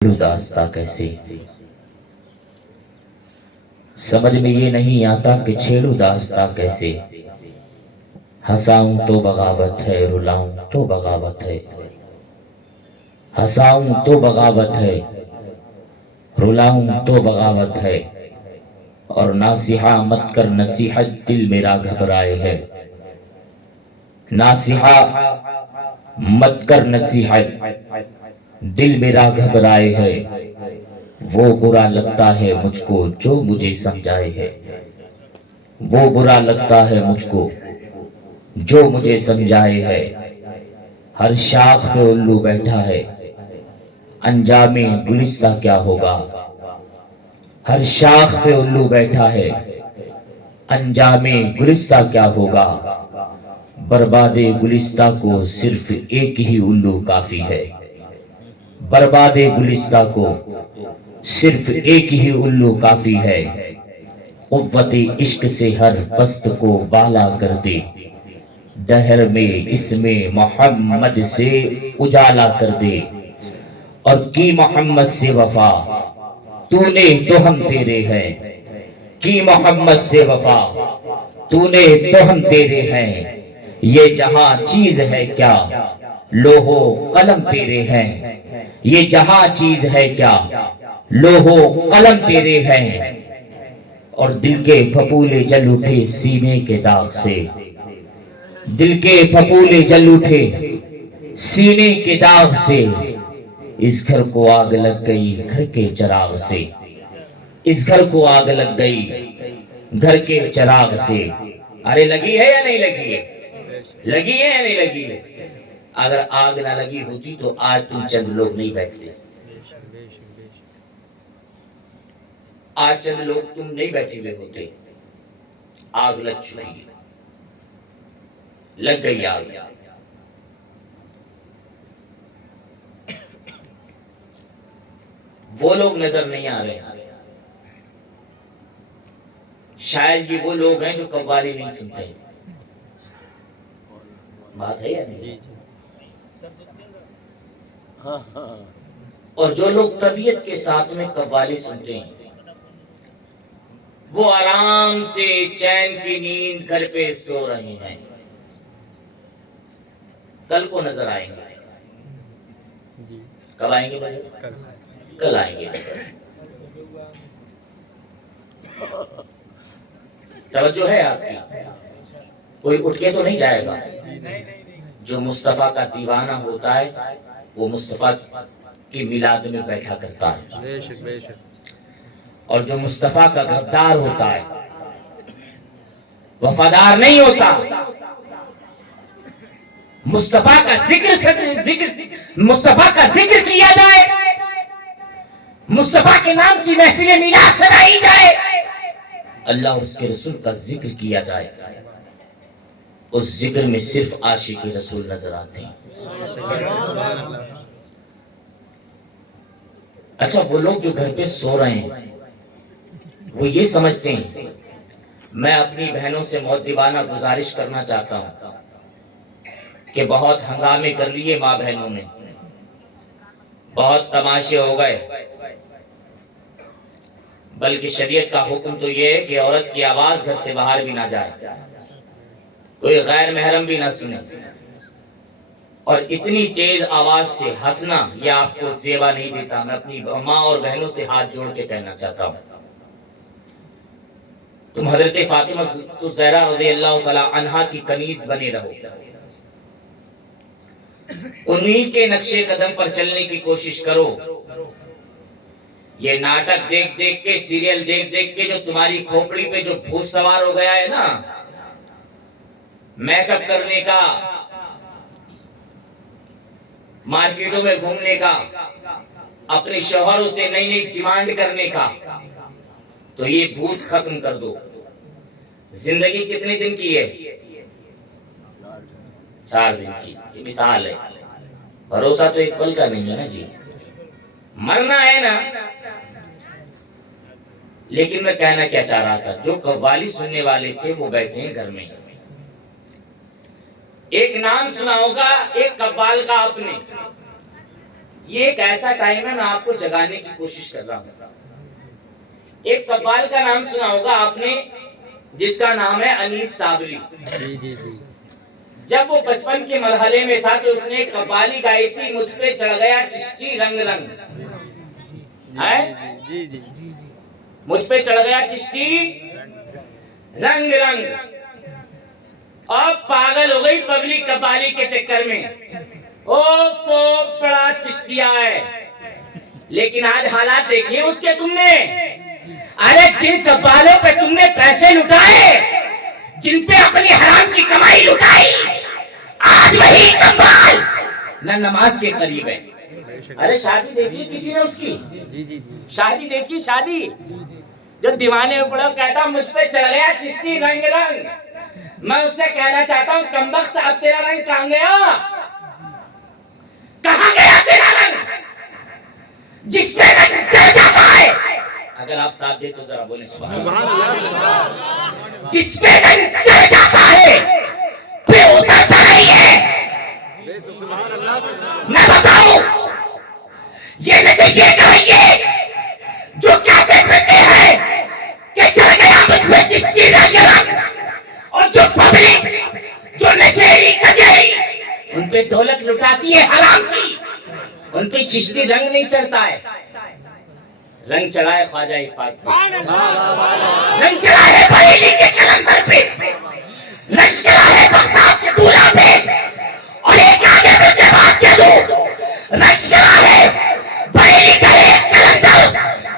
داستہ کیسے سمجھ میں یہ نہیں آتا کہ چھیڑو داستہ کیسے ہنساؤں تو بغاوت ہے رلاؤں تو بغاوت ہے ہنساؤں تو بغاوت ہے رلاؤں تو بغاوت ہے اور ناصحہ مت کر نصیحت دل میرا گھبرائے ہے ناصحہ مت کر نصیحت دل میرا گھبرائے ہے وہ برا لگتا ہے مجھ کو جو مجھے سمجھائے ہے وہ برا لگتا ہے مجھ کو جو مجھے سمجھائے ہے ہر شاخ پہ الو بیٹھا ہے انجام گلستہ کیا ہوگا ہر شاخ پہ الو بیٹھا ہے انجام گلستہ کیا ہوگا برباد گلستہ کو صرف ایک ہی الو کافی ہے برباد گلستہ کو صرف ایک ہی الو کافی ہے قوت عشق سے ہر پست کو بالا کر دے دہر میں اسم محمد سے اجالا کر دے اور کی محمد سے وفا تو نے تو ہم تیرے ہیں کی محمد سے وفا تو نے تو ہم تیرے ہیں یہ جہاں چیز ہے کیا لوح و قلم تیرے ہیں یہ جہاں چیز ہے کیا لوح و قلم تیرے ہیں اور دل کے پھپولے جل اٹھے سینے کے داغ سے دل کے پھپولے جل اٹھے سینے کے داغ سے اس گھر کو آگ لگ گئی گھر کے چراغ سے اس گھر کو آگ لگ گئی گھر کے چراغ سے ارے لگی ہے یا نہیں لگی ہے لگی ہے یا نہیں لگی ہے اگر آگ نہ لگی ہوتی تو آج تم چند لوگ نہیں بیٹھتے آج چند لوگ تم نہیں بیٹھے ہوئے ہوتے آگ لگ چکی لگ گئی آگ وہ لوگ نظر نہیں آ رہے شاید یہ وہ لوگ ہیں جو قوالی نہیں سنتے بات ہے یا نہیں اور جو لوگ طبیعت کے ساتھ میں قوالی سنتے ہیں وہ آرام سے چین کی نیند گھر پہ سو رہے ہیں کل کو نظر آئیں گے کب آئیں گے کل آئیں گے توجہ ہے آپ کی کوئی اٹھ کے تو نہیں جائے گا جو مصطفیٰ کا دیوانہ ہوتا ہے وہ مصطفیٰ کی میلاد میں بیٹھا کرتا ہے اور جو مصطفیٰ کا غدار ہوتا ہے وفادار نہیں ہوتا مصطفیٰ کا مصطفیٰ کا ذکر کیا جائے مصطفیٰ کے نام کی محفل میلاد سنائی جائے اللہ اس کے رسول کا ذکر کیا جائے اس ذکر میں صرف عاشق رسول نظر آتے ہیں اچھا وہ لوگ جو گھر پہ سو رہے ہیں وہ یہ سمجھتے ہیں میں اپنی بہنوں سے مؤدبانہ گزارش کرنا چاہتا ہوں کہ بہت ہنگامے کر لیے ماں بہنوں نے بہت تماشے ہو گئے بلکہ شریعت کا حکم تو یہ ہے کہ عورت کی آواز گھر سے باہر بھی نہ جائے کوئی غیر محرم بھی نہ سنے اور اتنی تیز آواز سے ہنسنا یہ آپ کو زیبا نہیں دیتا میں اپنی ماں اور بہنوں سے ہاتھ جوڑ کے کہنا چاہتا ہوں تم حضرت فاطمہ الزہرا رضی اللہ تعالی عنہا کی کنیز بنے رہو انہی کے نقشے قدم پر چلنے کی کوشش کرو یہ ناٹک دیکھ دیکھ کے سیریل دیکھ دیکھ کے جو تمہاری کھوپڑی پہ جو بھوت سوار ہو گیا ہے نا میک اپ کرنے کا مارکیٹوں میں گھومنے کا اپنے شوہروں سے نئی نئی ڈیمانڈ کرنے کا تو یہ بھوت ختم کر دو زندگی کتنے دن کی ہے 4 دن کی یہ مثال ہے بھروسہ تو ایک پل کا نہیں ہے نا جی مرنا ہے نا لیکن میں کہنا کیا چاہ رہا تھا جو قوالی سننے والے تھے وہ بیٹھے ہیں گھر میں ایک نام سنا ہوگا ایک قوال کا آپ نے یہ ایک ایسا ٹائم ہے، میں آپ کو جگانے کی کوشش کر رہا ہوں۔ ایک قوال کا نام سنا ہوگا آپ نے، جس کا نام ہے انیس صابری۔ جب وہ بچپن کے مرحلے میں تھا تو اس نے ایک قوالی گائی تھی، مجھ پہ چڑھ گیا چشتی رنگ رنگ، مجھ پہ چڑھ گیا چشتی رنگ رنگ، اور پاگل ہو گئی پبلک قوالی کے چکر میں، بڑا چشتیا ہے۔ لیکن آج حالات دیکھیے اس کے تم نے، ارے جن قوالوں پہ تم نے پیسے لٹائے، جن پہ اپنی حرام کی کمائی لٹائی، آج وہی قوال نہ نماز کے قریب ہے۔ ارے شادی دیکھیے کسی نے اس کی، شادی دیکھیے، شادی جو دیوانے میں پڑا کہتا مجھ پہ چڑھ گیا چشتی رنگ رنگ، میں اس سے کہنا چاہتا ہوں کمبخت اب تیرا رنگ کہاں گیا؟ کہاں گیا تیرا رنگ جس پہ رنگ چڑھ جاتا ہے؟ اگر آپ ساتھ دے تو ذرا بولیں سبحان اللہ۔ جس پہ رنگ چڑھ جاتا ہے پھر اترتا نہیں ہے۔ میں بتاؤں یہ نتیجے کہیے جو کہتے پھرتے ہیں کہ چڑھ گیا مجھ پہ چشتی رنگ رنگ، اور جو پبلک جو نشیری کجیری ان پہ دولت لٹاتی ہے حرام کی، ان پہ چشتی رنگ نہیں چڑھتا ہے۔ رنگ چڑھا ہے خواجہ پاک پہ، رنگ چڑھا ہے بریلی کے کلندر پہ، رنگ چڑھا ہے بغداد کے دولہ پہ، اور ایک آگے میں جواب دے دوں، رنگ چڑھا ہے بریلی کا ایک کلندر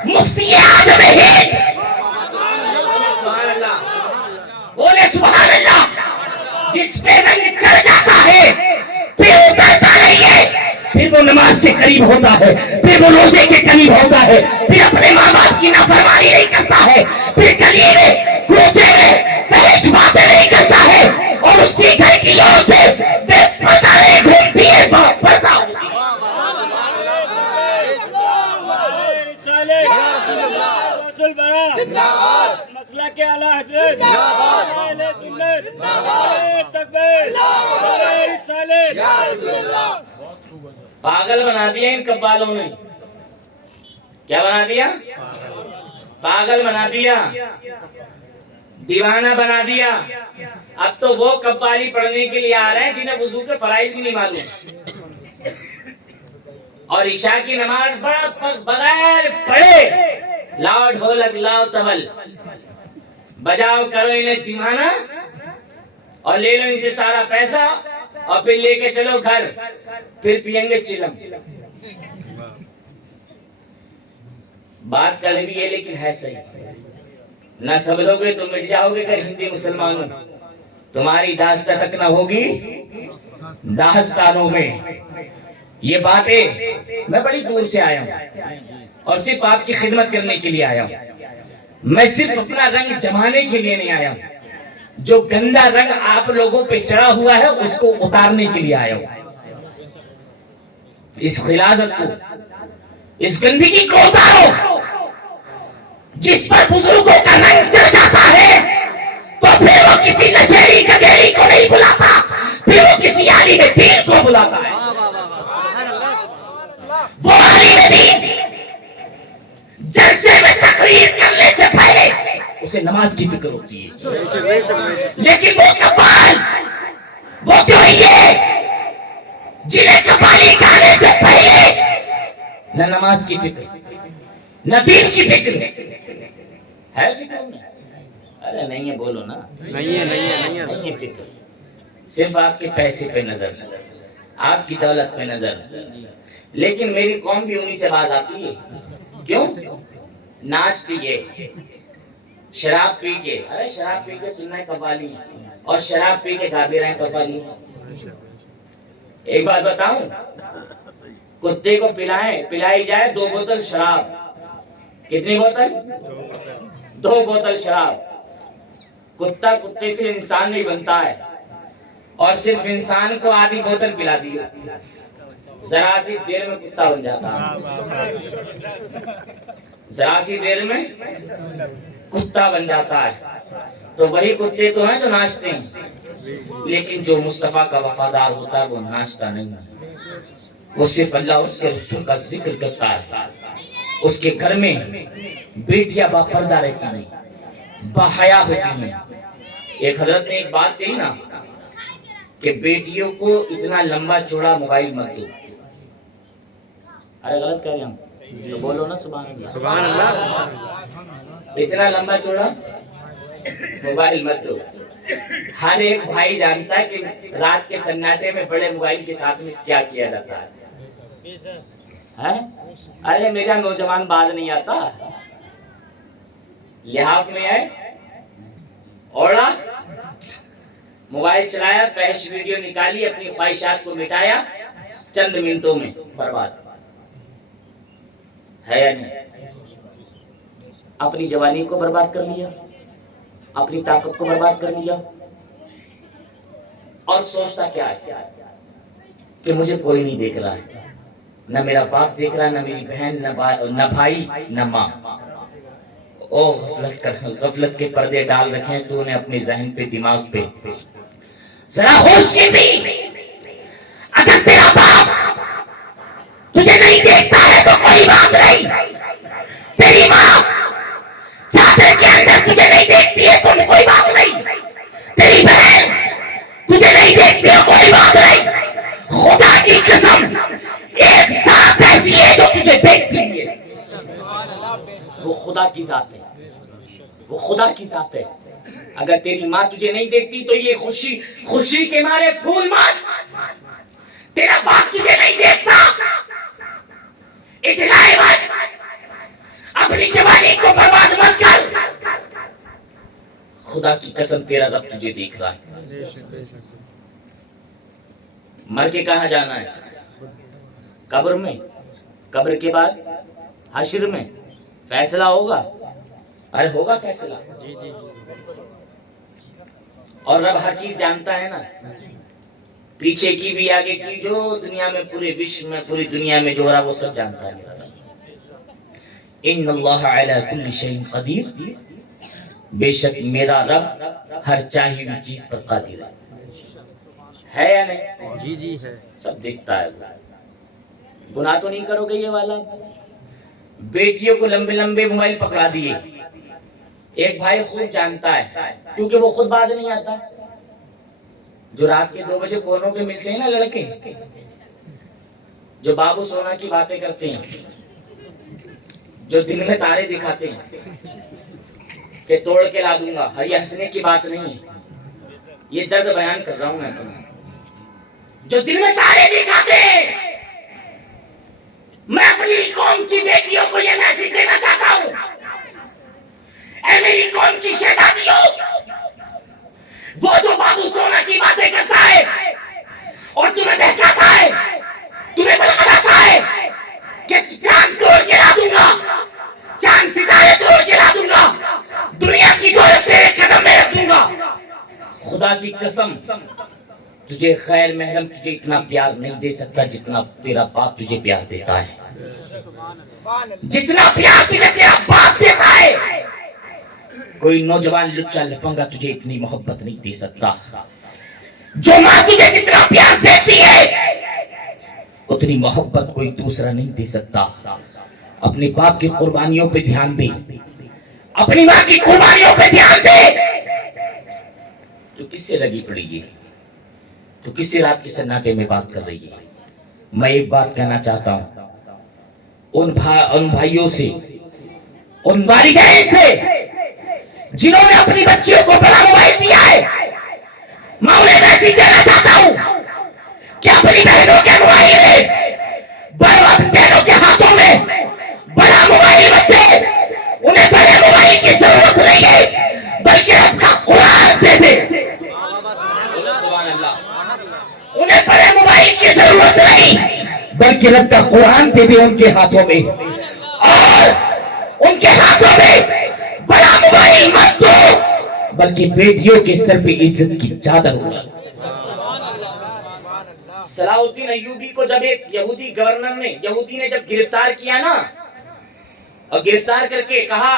مفتی اعظم ہند۔ سبحان اللہ، بولے سبحان اللہ۔ جس پہ رنگ چڑھ جاتا ہے پھر اترتا نہیں ہے، پھر وہ نماز کے قریب ہوتا ہے، پھر وہ روزے کے قریب ہوتا ہے، پھر اپنے ماں باپ کی نافرمانی نہیں کرتا ہے، پھر گلی میں کوچے میں فحش باتیں نہیں کرتا ہے، اور اس کی گھر کی عورتیں بے پردہ نہیں گھومتی ہے، پردہ ہوتی ہے۔ مسئلہ کے اعلیٰ حضرت پاگل بنا دیا ان قوالوں نے، کیا بنا دیا؟ پاگل بنا دیا، دیوانہ بنا دیا۔ اب تو وہ قوالی پڑھنے کے لیے آ رہے ہیں جنہیں وضو کے فرائض بھی نہیں معلوم، اور عشاء کی نماز بغیر پڑھے لاؤ ڈھولک لاؤ تبل بجاؤ کرو انہیں دیوانہ، اور لے لو ان سے سارا پیسہ، اور پھر لے کے چلو گھر، پھر پیئیں گے چلم۔ بات کڑوی ہے لیکن ہے صحیح، نہ سمجھو گے تو مٹ جاؤ گے کہ ہندی مسلمانوں، تمہاری داستان تک نہ ہوگی داستانوں میں۔ یہ باتیں میں بڑی دور سے آیا ہوں اور صرف آپ کی خدمت کرنے کے لیے آیا ہوں، میں صرف اپنا رنگ جمانے کے لیے نہیں آیا ہوں، جو گندا رنگ آپ لوگوں پہ چڑھا ہوا ہے اس کو اتارنے کے لیے آیا ہوں۔ اس غلاظت کو، اس گندگی کو اتارو۔ جس پر بزرگوں کا رنگ چڑھ جاتا ہے تو پھر وہ کسی نشیری گگیری کو نہیں بلاتا، پھر وہ کسی عالم دین کو بلاتا ہے۔ وہ عالم دین جلسے میں تقریر کرنے سے پہلے اسے نماز کی فکر ہوتی ہے، لیکن وہ قوال، وہ جو یہ جنہیں قوالی گانے سے پہلے نہ نماز کی فکر نہ دین کی فکر ہے، فکر ارے نہیں ہے، بولو نا، نہیں ہے فکر، صرف آپ کے پیسے پہ نظر، آپ کی دولت پہ نظر۔ لیکن میری قوم بھی انہی سے باز آتی ہے، کیوں؟ ناچتی ہے، شراب پی کے، ارے شراب پی کے سننا ہے قوالی، اور شراب پی کے گا بھی رہے ہیں قوالی۔ ایک بات بتاؤں، کتے کو پلائی جائے 2 بوتل شراب، کتنی بوتل؟ 2 بوتل شراب، کتا کتے سے انسان نہیں بنتا ہے، اور صرف انسان کو آدھی بوتل پلا دی ذرا سی دیر میں کتا بن جاتا ہے، ذرا سی دیر میں کتا بن جاتا ہے۔ تو وہی کتے تو ہیں جو ناچتے ہیں، لیکن جو مصطفیٰ کا وفادار ہوتا ہے وہ ناچتا نہیں ہے۔ وہ صرف اللہ اور اس کے رسول کا ذکر کرتا ہے، اس کے گھر میں بیٹیاں باپردہ رہتی ہیں، باحیا ہوتی ہیں۔ ایک حضرت نے ایک بات کہی نا کہ بیٹیوں کو اتنا لمبا چوڑا موبائل مت دو۔ ارے غلط کہہ رہے ہیں ہم تو بولو نا سبحان اللہ۔ سبحان اللہ۔ اتنا لمبا چوڑا موبائل مت دو۔ ہر ایک بھائی جانتا ہے کہ رات کے سناٹے میں بڑے موبائل کے ساتھ میں کیا کیا جاتا ہے۔ ارے میرا نوجوان باز نہیں آتا، لحاظ میں ہے اوڑا موبائل چلایا، فحش ویڈیو نکالی، اپنی خواہشات کو مٹایا، چند منٹوں میں برباد ہے یا نہیں؟ اپنی جوانی کو برباد کر لیا، اپنی طاقت کو برباد کر لیا، اور سوچتا کیا ہے کہ مجھے کوئی نہیں دیکھ رہا ہے، نہ میرا باپ دیکھ رہا ہے، نہ میری بہن، نہ بھائی، نہ ماں۔ او غفلت کے پردے ڈال رکھے ہیں تو نے اپنے ذہن پہ، دماغ پہ۔ ذرا ہوش کی بھی، اگر تیرا باپ تجھے نہیں دیکھتا ہے تو کوئی بات نہیں، تیری ماں چادر کے اندر تجھے نہیں دیکھتی ہے تو کوئی بات نہیں، تیری بہن تجھے نہیں دیکھتی ہے کوئی بات نہیں، خدا کی قسم ایک ذات ایسی ہے جو تجھے دیکھتی ہے، وہ خدا کی ذات ہے، وہ خدا کی ذات ہے۔ اگر تیری ماں تجھے نہیں دیکھتی تو یہ خوشی کے مارے پھول مات، تیرا باپ تجھے نہیں دیکھتا اتلائے مت، اپنی جوانی کو برباد مت کر، خدا کی قسم تیرا رب تجھے دیکھ رہا ہے۔ مر کے کہاں جانا ہے؟ قبر میں، قبر کے بعد حشر میں فیصلہ ہوگا۔ ارے ہوگا فیصلہ، اور رب ہر چیز جانتا ہے نا، پیچھے کی بھی آگے کی، جو دنیا میں پورے وشو میں، پوری دنیا میں جو ہو رہا وہ سب جانتا ہے۔ ان اللہ علی کل شیء قدیر، بے شک میرا رب ہر چاہی ہوئی چیز پر قادر ہے یا نہیں؟ جی جی ہے، سب دیکھتا ہے۔ گناہ تو نہیں کرو گے یہ والا؟ بیٹیوں کو لمبے لمبے موبائل پکڑا دیے، ایک بھائی خوب جانتا ہے کیونکہ وہ خود باز نہیں آتا، جو رات کے 2 بجے کونوں پہ ملتے ہیں نا لڑکے، جو بابو سونا کی باتیں کرتے ہیں، جو دن میں تارے دکھاتے ہیں کہ توڑ کے لا دوں گا، یہ ہنسنے کی بات نہیں ہے، یہ درد بیان کر رہا ہوں میں تمہیں، جو دن میں تارے دکھاتے ہیں۔ میں اپنی قوم کی بیٹیوں کو یہ میسج دینا چاہتا ہوں، اے میری قوم کی شہزادیوں، وہ جو بابو سونا کی باتیں کرتا ہے اور تمہیں بہکاتا ہے، تمہیں بلاتا ہے کہ چاند توڑ کے لا دوں گا، چاند ستارے توڑ کے لا دوں گا، دنیا کی دولت تیرے قدم میں رکھ دوں گا، خدا کی قسم تجھے غیر محرم تجھے اتنا پیار نہیں دے سکتا جتنا تیرا باپ تجھے پیار دیتا ہے، جتنا پیار تجھے تیرا باپ دیتا ہے۔ کوئی نوجوان لچا لفنگا تجھے اتنی محبت نہیں دے سکتا، جو ماں تجھے جتنا پیار دیتی ہے اتنی محبت کوئی دوسرا نہیں دے سکتا۔ اپنے باپ کی قربانیوں پہ دھیان دے، اپنی ماں کی قربانیوں پہ دھیان دے۔ تو کس سے لگی پڑی ہے؟ تو کس سے رات کے سناٹے میں بات کر رہی ہے؟ میں ایک بات کہنا چاہتا ہوں، ان بھائیوں سے، ان والدین سے جنہوں نے اپنی بچیوں کو بڑا موبائل دیا ہے، میں انہیں میسج دینا چاہتا ہوں کہ اپنی بہنوں کے موبائل میں، بہنوں کے ہاتھوں میں بڑا موبائل مت دے، انہیں بڑے موبائل کی ضرورت نہیں ہے، بلکہ رب کا قرآن دے دے۔ انہیں بڑے موبائل کی ضرورت نہیں، بلکہ رب کا قرآن دے دے ان کے ہاتھوں میں، اور ان کے ہاتھوں میں بڑا موبائل مت دو، بلکہ بیٹیوں کے سر پہ عزت کی چادر ہو۔ صلاح الدین ایوبی کو جب ایک یہودی گورنر نے، یہودی نے جب گرفتار کیا نا، اور گرفتار کر کے کہا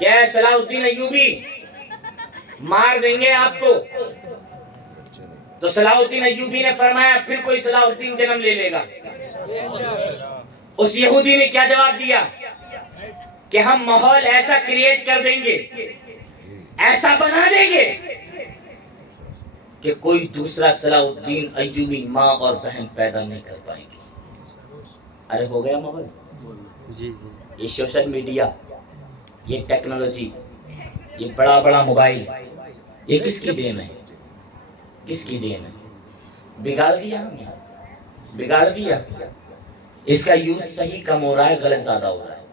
کہ اے صلاح الدین ایوبی، مار دیں گے آپ کو، تو صلاح الدین ایوبی نے فرمایا پھر کوئی صلاح الدین جنم لے لے گا. اس یہودی نے کیا جواب دیا کہ ہم ماحول ایسا کریٹ کر دیں گے, ایسا بنا دیں گے کہ کوئی دوسرا صلاح الدین ایوبی ماں اور بہن پیدا نہیں کر پائیں گے. ارے ہو گیا ماحول. یہ سوشل میڈیا, یہ ٹیکنالوجی, یہ بڑا بڑا موبائل, یہ کس کی دین ہے؟ کس کی دین ہے؟ بگاڑ دیا ہم نے, بگاڑ دیا. اس کا یوز صحیح کم ہو رہا ہے, غلط زیادہ ہو رہا ہے.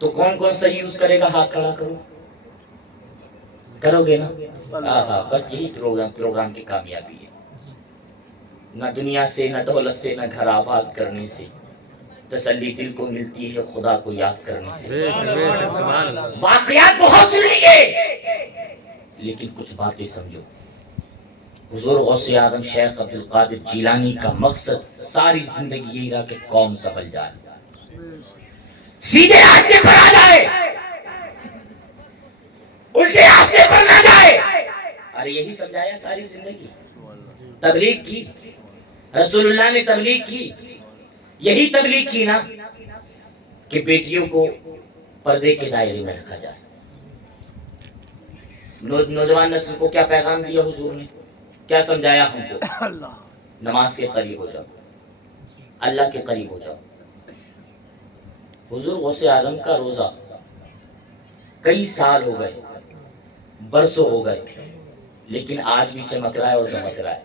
تو کون کون صحیح یوز کرے گا؟ ہاتھ کھڑا کرو. کرو گے نا؟ ہاں, بس یہی پروگرام کی کامیابی ہے. نہ دنیا سے, نہ دولت سے, نہ گھر آباد کرنے سے. تسلی دل کو ملتی ہے خدا کو یاد کرنے سے. واقعات بہت سن لیے, لیکن کچھ باتیں سمجھو. حضور غوث اعظم شیخ عبد القادر جیلانی کا مقصد ساری زندگی یہی رہا کہ قوم سنبھل جائے, سیدھے راستے پر آ جائے, الٹے راستے پر نہ جائے. اور یہی سمجھایا ساری زندگی. تبلیغ کی, رسول اللہ نے تبلیغ کی, یہی تبلیغ کی نا کہ بیٹیوں کو پردے کے دائرے میں رکھا جائے. نوجوان نسل کو کیا پیغام دیا حضور نے, کیا سمجھایا ہم کو؟ نماز کے قریب ہو جاؤ, اللہ کے قریب ہو جاؤ. حضور غوث اعظم کا روزہ کئی سال ہو گئے, برسوں ہو گئے, لیکن آج بھی چمک رہا ہے اور چمک رہا ہے.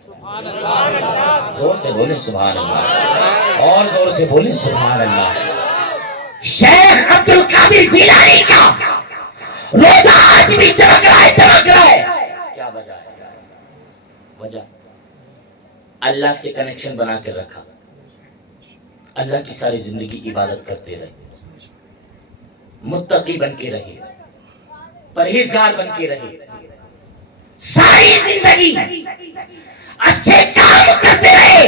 زور سے بولیں سبحان اللہ, اور زور سے بولیں سبحان اللہ. شیخ عبد القادر جیلانی کا روزہ آج بھی چمک رہا ہے, چمک رہا ہے. کیا وجہ ہے؟ وجہ اللہ سے کنیکشن بنا کر رکھا, اللہ کی ساری زندگی عبادت کرتے رہے, متقی بن کے رہے, پرہیزگار بن کے رہے, ساری زندگی اچھے کام کرتے رہے.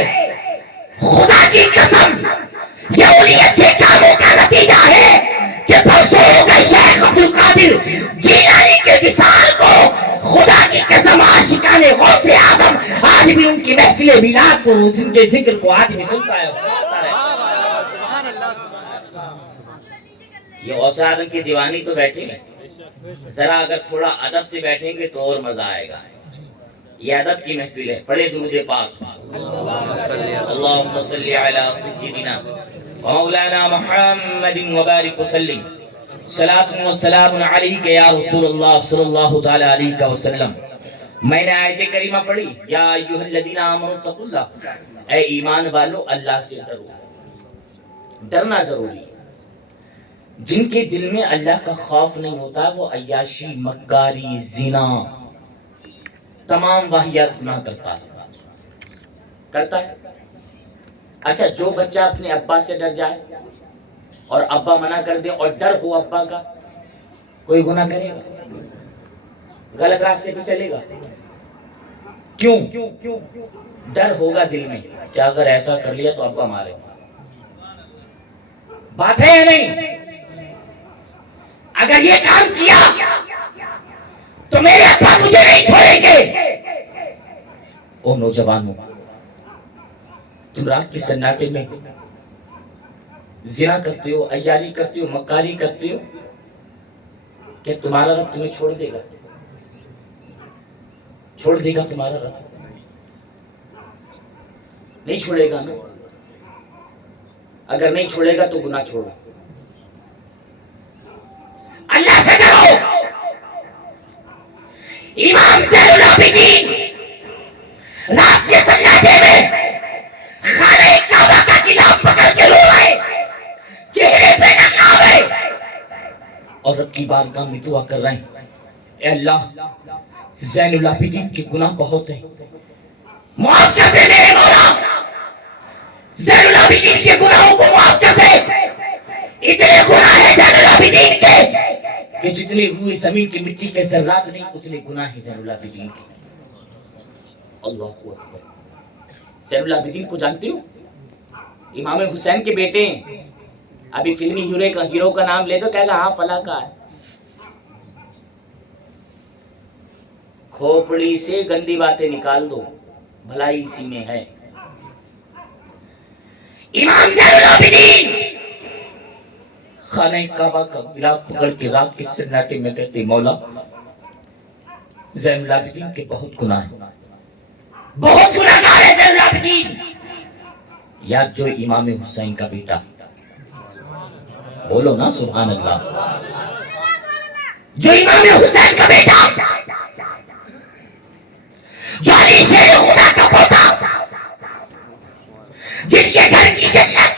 خدا کی قسم یہ انہی اچھے کاموں کا نتیجہ ہے کہ پرسوں ہو گئے شیخ عبد القادر جیلانی کے وصال کو. خدا کی قسم عاشقان غوث اعظم آج بھی ان کی محفل میلاد کو, ان کے ذکر کو آج بھی سنتا ہے. یہ غوث اعظم کی دیوانی تو بیٹھے ہیں, ذرا اگر تھوڑا ادب سے بیٹھیں گے تو اور مزہ آئے گا. یہ ادب کی محفل ہے. پڑھے درود پاک. اللہم صلی علی سیدنا مولانا محمد وبارک وسلم. صلاۃ و سلام علیک یا رسول اللہ صلی اللہ تعالی علیہ وسلم. میں نے آیت کریمہ پڑھی, یا ایھا الذین آمنوا اتقوا اللہ, اے ایمان والو اللہ سے ڈرو. ڈرنا ضروری ہے. جن کے دل میں اللہ کا خوف نہیں ہوتا وہ عیاشی, مکاری, زنا, تمام واہیات گناہ کرتا ہے. اچھا, جو بچہ اپنے ابا سے ڈر جائے اور ابا منع کر دے اور ڈر ہو ابا کا, کوئی گناہ کرے گا؟ غلط راستے پہ چلے گا. کیوں؟ ڈر ہوگا دل میں کہ اگر ایسا کر لیا تو ابا مارے گا. بات ہے یا نہیں؟ اگر یہ کام کیا تو میرے ابا مجھے نہیں چھوڑیں گے. او نوجوانوں, تم رات کے سناٹے میں زنا کرتے ہو, عیاری کرتے ہو, مکاری کرتے ہو, کہ تمہارا رب تمہیں چھوڑ دے گا؟ چھوڑ دے گا تمہارا رب؟ نہیں چھوڑے گا نا. اگر نہیں چھوڑے گا تو گناہ چھوڑو. اللہ سے ڈرو. امام زین العابدین رات کے سناٹے میں خانہ کعبہ کا قلعہ پکڑ کے رو رہے, چہرے پہ نقاب ہے, اور رب کی بارگاہ میں دعا کر رہے ہیں, اے اللہ زین العابدین کے گناہ بہت ہیں, معاف کر دے میرے مولا. زین العابدین کے گناہوں کو معاف کر دے. اتنے گناہ ہیں زین العابدین کے کہ جتنے ہوئے زمین کی مٹی کے ذرات نہیں اتنے گناہ ہیں زین العابدین کے. اللہ اکبر. زین العابدین کو جانتے ہو؟ امام حسین کے بیٹے ہیں. ابھی فلمی ہیرو کا نام لے دو, کہے گا ہاں فلاں کا ہے. کھوپڑی سے گندی باتیں نکال دو, بھلائی اسی میں ہے. امام زین العابدین خانہ کعبہ کا غلاف پکڑ کے رات کے سناٹے میں کہتے مولا زین العابدین کے بہت گناہ ہیں, بہت گناہ گار ہے زین العابدین. یا جو امام حسین کا بیٹا, بولو نا سبحان اللہ, جو امام حسین کا بیٹا, جو علی شیر خدا کا پوتا, جن کے گھر کی جنت,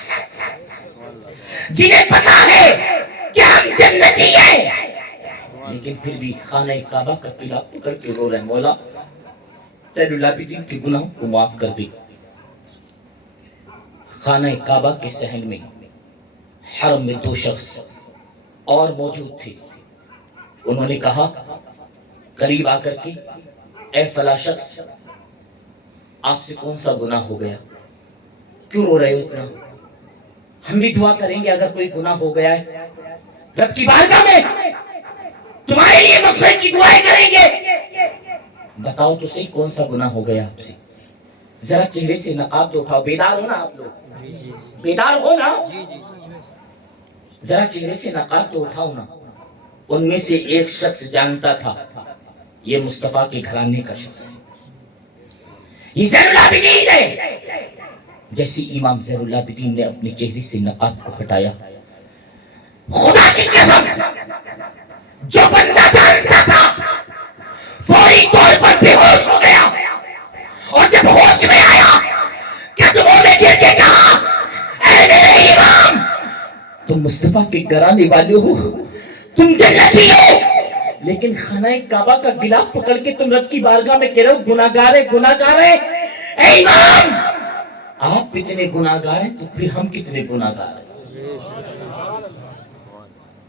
جنہیں پتا ہے کہ ہم جنتی ہیں, لیکن پھر بھی خانہ کعبہ کا قلعہ پکڑ کے رو رہے ہیں مولا زین العابدین کے گناہوں کو معاف کر دی. خانہ کعبہ کے صحن میں حرم میں 2 شخص اور موجود تھے. انہوں نے کہا قریب آ کر کے اے فلاں شخص, آپ سے کون سا گناہ ہو گیا, کیوں رو رہے ہو اتنا؟ ہم بھی دعا کریں گے اگر کوئی گناہ ہو گیا ہے رب کی بارگاہ میں تمہارے لیے مغفرت کی دعائیں کریں گے. بتاؤ تو صحیح کون سا گناہ ہو گیا آپ سے؟ ذرا چہرے سے نقاب تو اٹھاؤ, بیدار ہو نا آپ لوگ, بیدار ہو نا, ذرا چہرے سے نقاب تو اٹھاؤ نا. ان میں سے ایک شخص جانتا تھا یہ مصطفیٰ کے گھرانے کا شخص ہے, یہ زین العابدین ہے. جیسے امام زین العابدین نے اپنے چہرے سے نقاب کو ہٹایا, خدا کی قسم جو بندہ جانتا تھا فوری طور پر بے ہوش ہو گیا, اور جب ہوش میں آیا قدموں میں گر کے کہا اے میرے امام, تم مصطفیٰ کے گھرانے والے ہو, تم جنتی ہو, لیکن خانہ کعبہ کا غلاف پکڑ کے تم رب کی بارگاہ میں کہہ رہے ہو گناہگار ہے, گناہگار ہے. اے امام, آپ اتنے گناہگار ہیں تو پھر ہم کتنے گناہگار ہیں؟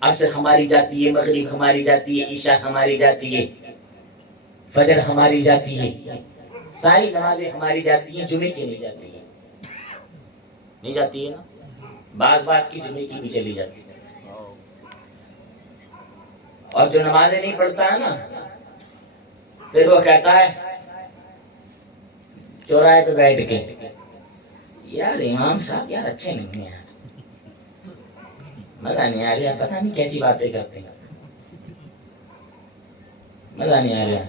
عصر ہماری جاتی ہے, مغرب ہماری جاتی ہے, عشاء ہماری جاتی ہے, فجر ہماری جاتی ہے, ساری نمازیں ہماری جاتی ہیں, جمعے کی نہیں جاتی ہے, نہیں جاتی ہے نا, بعض کی جمعے کی بھی چلی جاتی ہے. اور جو نمازیں نہیں پڑھتا ہے نا پھر وہ کہتا ہے چوراہے پہ بیٹھ کے یار امام صاحب یار اچھے نہیں ہیں, مزہ نہیں آ رہا, پتہ نہیں کیسی باتیں کرتے ہیں, مزہ نہیں آ رہا,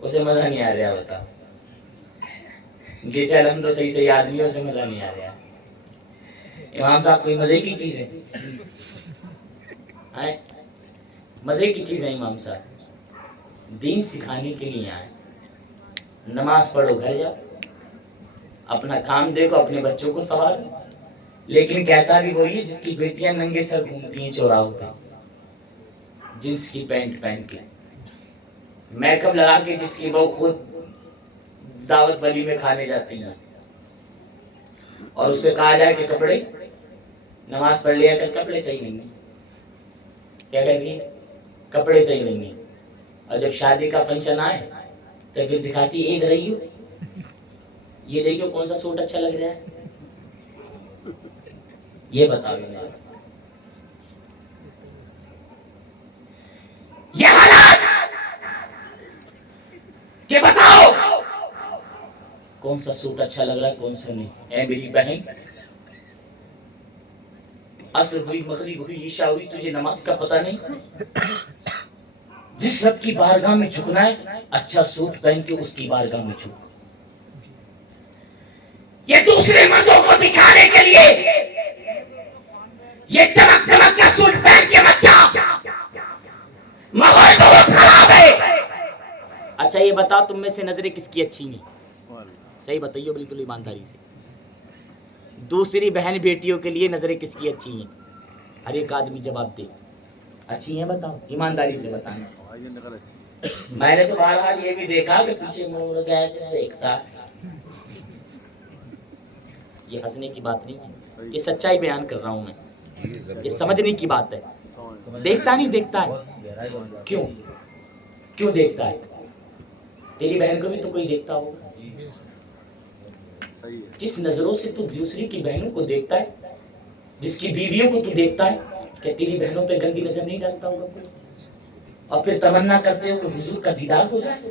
اسے مزہ نہیں آ رہا. بتا جسے الحمد تو صحیح آدمی ہے اسے مزہ نہیں آ رہا. امام صاحب کوئی مزے کی چیز ہے, مزے کی چیز ہے امام صاحب, دین سکھانے کے لیے آئے. نماز پڑھو گھر جاؤ, اپنا کام دیکھو, اپنے بچوں کو سنبھالو, لیکن کہتا بھی وہی ہے جس کی بیٹیاں ننگے سر گھومتی ہیں چوراہوں پہ, جنس کی پینٹ پہن کے, میک اپ لگا کے, جس کی بہو خود دعوت ولی میں کھانے جاتی ہیں, اور اسے کہا جائے کہ کپڑے نماز پڑھ لیا کر, کپڑے صحیح نہیں ہیں, کیا کہہ رہی ہے, کپڑے صحیح نہیں ہیں. اور جب شادی کا فنکشن آئے تو پھر دکھاتی ایک رہی ہو, یہ دیکھو کون سا سوٹ اچھا لگ رہا ہے, یہ بتاؤ یہ حالات کہ بتاؤ کون سا سوٹ اچھا لگ رہا ہے کون سا نہیں. اے میری بہن, عصر ہوئی, مغرب ہوئی, عشاء ہوئی, تجھے نماز کا پتہ نہیں؟ جس رب کی بارگاہ میں جھکنا ہے اچھا سوٹ پہن کے اس کی بارگاہ میں جھک. یہ دوسرے مردوں کو دکھانے کے لیے یہ چمک دمک کا سوٹ پہن کے مت جا, ماحول بہت خراب ہے. اچھا یہ بتا تم میں سے نظریں کس کی اچھی نہیں؟ صحیح بتائیے بالکل ایمانداری سے. دوسری بہن بیٹیوں کے لیے نظریں کس کی اچھی ہیں؟ ہر ایک آدمی جواب دے. اچھی ہیں بتاؤ, ایمانداری سے بتانا. میں نے تو بہرحال یہ بھی دیکھا کہ پیچھے مڑ گیا دیکھتا. یہ ہنسنے کی بات نہیں ہے, یہ سچائی بیان کر رہا ہوں میں, یہ سمجھنے کی بات ہے. دیکھتا نہیں, دیکھتا ہے. کیوں کیوں دیکھتا ہے؟ تیری بہن کو بھی تو کوئی دیکھتا ہوگا. جس نظروں سے تو دوسری کی بہنوں کو دیکھتا ہے, جس کی بیویوں کو تو دیکھتا ہے, کہ تیری بہنوں پہ گندی نظر نہیں ڈالتا ہوگا کوئی؟ اور پھر تمنا کرتے ہو کہ حضور کا دیدار ہو جائے.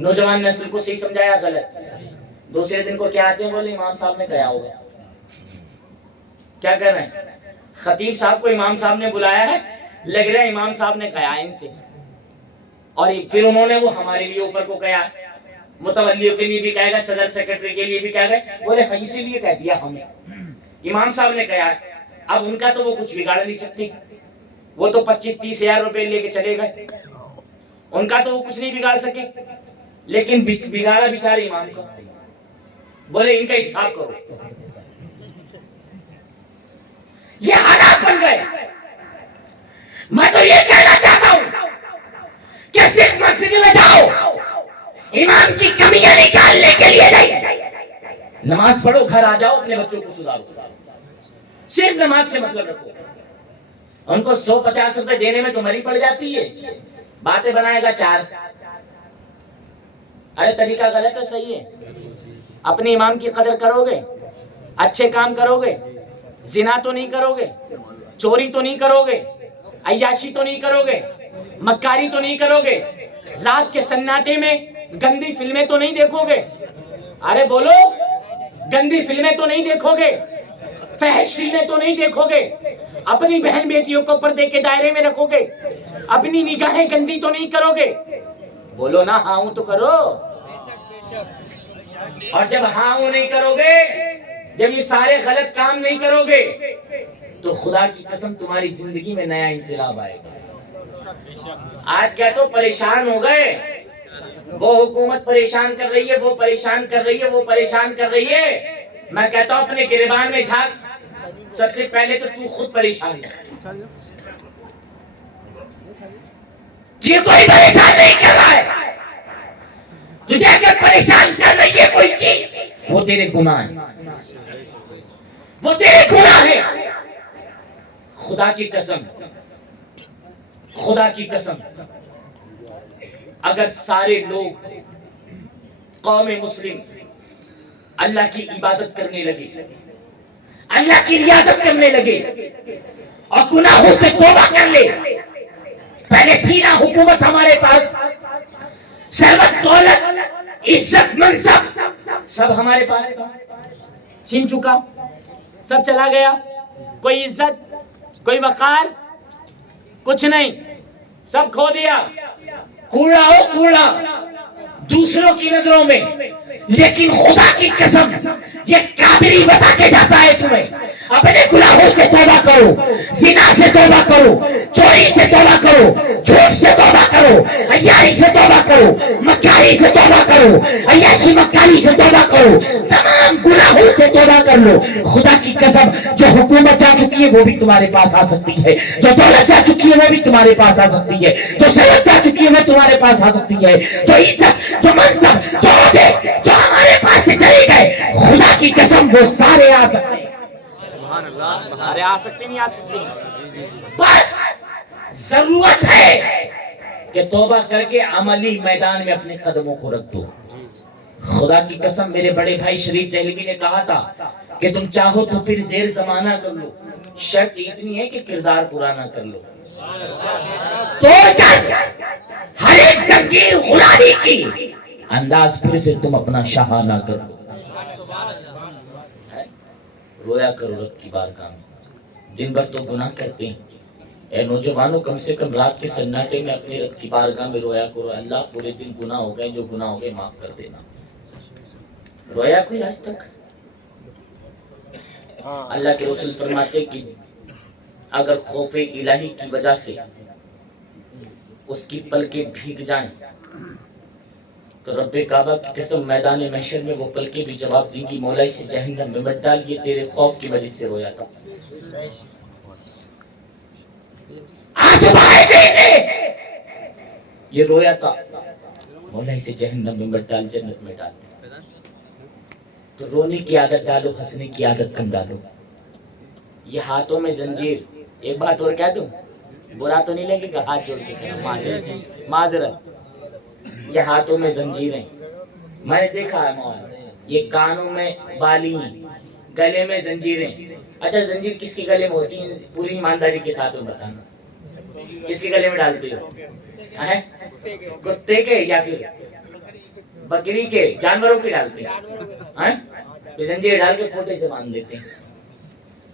نوجوان نسل کو صحیح سمجھایا غلط. دوسرے دن کو کیا آتے ہیں بولے امام صاحب نے کہا ہوگا. کیا کر رہے ہیں؟ خطیب صاحب کو امام صاحب نے بلایا ہے, لگ رہا ہے امام صاحب نے کہا ان سے, اور پھر انہوں نے وہ ہمارے لیے اوپر کو کہا, متولیوں کے لیے بھی کہے گا, صدر سیکرٹری کے لیے بھی کہہ گئے, بولے ہاں اسی لیے کہہ دیا ہم نے, امام صاحب نے کہا. اب ان کا تو وہ کچھ بگاڑ نہیں سکتے, وہ تو 25-30 ہزار روپے لے کے چلے گئے, ان کا تو وہ کچھ نہیں بگاڑ سکے, لیکن بگاڑا بیچارے امام کا. بولے ان کا حساب کرو. یہ حالات بن گئے. میں تو یہ کہنا چاہتا ہوں کہ صرف مسجد میں جاؤ امام کی کمیاں نکالنے کے لیے نہیں, نماز پڑھو, گھر آ جاؤ, اپنے بچوں کو سدھارو. صرف نماز سے مطلب رکھو. ان کو 150 روپے دینے میں تو مری پڑ جاتی ہے, باتیں بنائے گا 4. ارے طریقہ غلط ہے, صحیح ہے. اپنے امام کی قدر کرو گے, اچھے کام کرو گے, زنا تو نہیں کرو گے, چوری تو نہیں کرو گے, عیاشی تو نہیں کرو گے, مکاری تو نہیں کرو گے, رات کے سناٹے میں گندی فلمیں تو نہیں دیکھو گے. ارے بولو, گندی فلمیں تو نہیں دیکھو گے, فحش فلمیں تو نہیں دیکھو گے, اپنی بہن بیٹیوں کو پردے کے دائرے میں رکھو گے, اپنی نگاہیں گندی تو نہیں کرو گے. بولو نا ہاں تو کرو. اور جب ہاں نہیں کرو گے, جب یہ سارے غلط کام نہیں کرو گے, تو خدا کی قسم تمہاری زندگی میں نیا انقلاب آئے گا. آج کیا تو پریشان ہو گئے, وہ حکومت پریشان کر رہی ہے, وہ پریشان کر رہی ہے, وہ پریشان کر رہی ہے. میں کہتا ہوں اپنے گریبان میں جھانک, سب سے پہلے تو خود پریشان ہے. یہ کوئی پریشان نہیں کر رہا ہے. تجھے اگر پریشان کر رہی ہے کوئی چیز, وہ تیرے گناہ ہیں, وہ تیرے گناہ ہیں. خدا کی قسم, خدا کی قسم, اگر سارے لوگ قوم مسلم اللہ کی عبادت کرنے لگے, اللہ کی ریاضت کرنے لگے, اور گناہوں سے توبہ کر لے. پہلے تھی نا حکومت ہمارے پاس, ثروت دولت عزت منصب سب ہمارے پاس تھا, چھین چکا, سب چلا گیا. کوئی عزت, کوئی وقار, کچھ نہیں, سب کھو دیا. کوڑا ہو کوڑا دوسروں کی نظروں میں, لیکن خدا کی قسم یہ قادری بتا کے جاتا ہے تمہیں, اپنے گناہوں سے توبہ کرو, زنا سے توبہ کرو, چوری سے توبہ کرو, جھوٹ سے توبہ کرو, عیاشی سے توبہ کرو, مکاری سے توبہ کرو, عیاشی مکاری سے توبہ کرو, تمام گناہوں سے توبہ کر لو. خدا کی قسم جو حکومت جا چکی ہے وہ بھی تمہارے پاس آ سکتی ہے, جو دولت جا چکی ہے وہ بھی تمہارے پاس آ سکتی ہے, جو ثروت جا چکی ہے وہ تمہارے پاس آ سکتی ہے, جو عزت, جو منصب, جو عہدے جو ہمارے پاس سے چلے گئے, خدا کی قسم وہ سارے آ سکتے ہیں. ارے آ سکتے نہیں آ سکتے, بس ضرورت ہے کہ توبہ کر کے عملی میدان میں اپنے قدموں کو رکھ دو. خدا کی قسم میرے بڑے بھائی شریف دہلوی نے کہا تھا کہ تم چاہو تو پھر زیر زمانہ کر لو, شرط اتنی ہے کہ کردار پرانا کر لو. توڑ کر ہر ایک زنجیر غلامی کی انداز پھر سے تم اپنا شاہانہ کر لو. رویا کرو رب کی بارگاہ میں, دن بھر تو گناہ کرتے ہیں. اے نوجوانوں, کم سے کم رات کے سناٹے میں اپنے رب کی بارگاہ میں رویا کرو, اللہ پورے دن گناہ ہو گئے, جو گناہ ہو گئے معاف کر دینا. رویا کوئی آج تک؟ اللہ کے رسول فرماتے کہ اگر خوف الہی کی وجہ سے اس کی پلکیں بھیگ جائیں تو رب کعبہ کی قسم میدان محشر میں وہ پلکیں بھی جواب دیں گی, مولا اسے جہنم میں مت ڈال, یہ تیرے خوف کی وجہ سے رویا تھا. آنسو بہائے گئے, یہ رویا تھا, مولا اسے جہنم میں مت ڈال, جنت میں ڈال. تو رونے کی عادت ڈالو, ہنسنے کی عادت کم ڈالو. یہ ہاتھوں میں زنجیر, ایک بات اور کہہ دوں, برا تو نہیں لگے گا, ہاتھ جوڑ کے کہنا معذرت, یہ ہاتھوں میں زنجیریں. میں نے دیکھا ہے مولانا, یہ کانوں میں بالی, گلے میں زنجیریں. اچھا زنجیر کس کے گلے میں ہوتی ہیں, پوری ایمانداری کے ساتھ بتانا, کس کے گلے میں ڈالتے ہو؟ کتے کے یا پھر بکری کے جانوروں کے ڈالتے ہیں، زنجیر ڈال کے کھوٹے سے باندھ دیتے ہیں.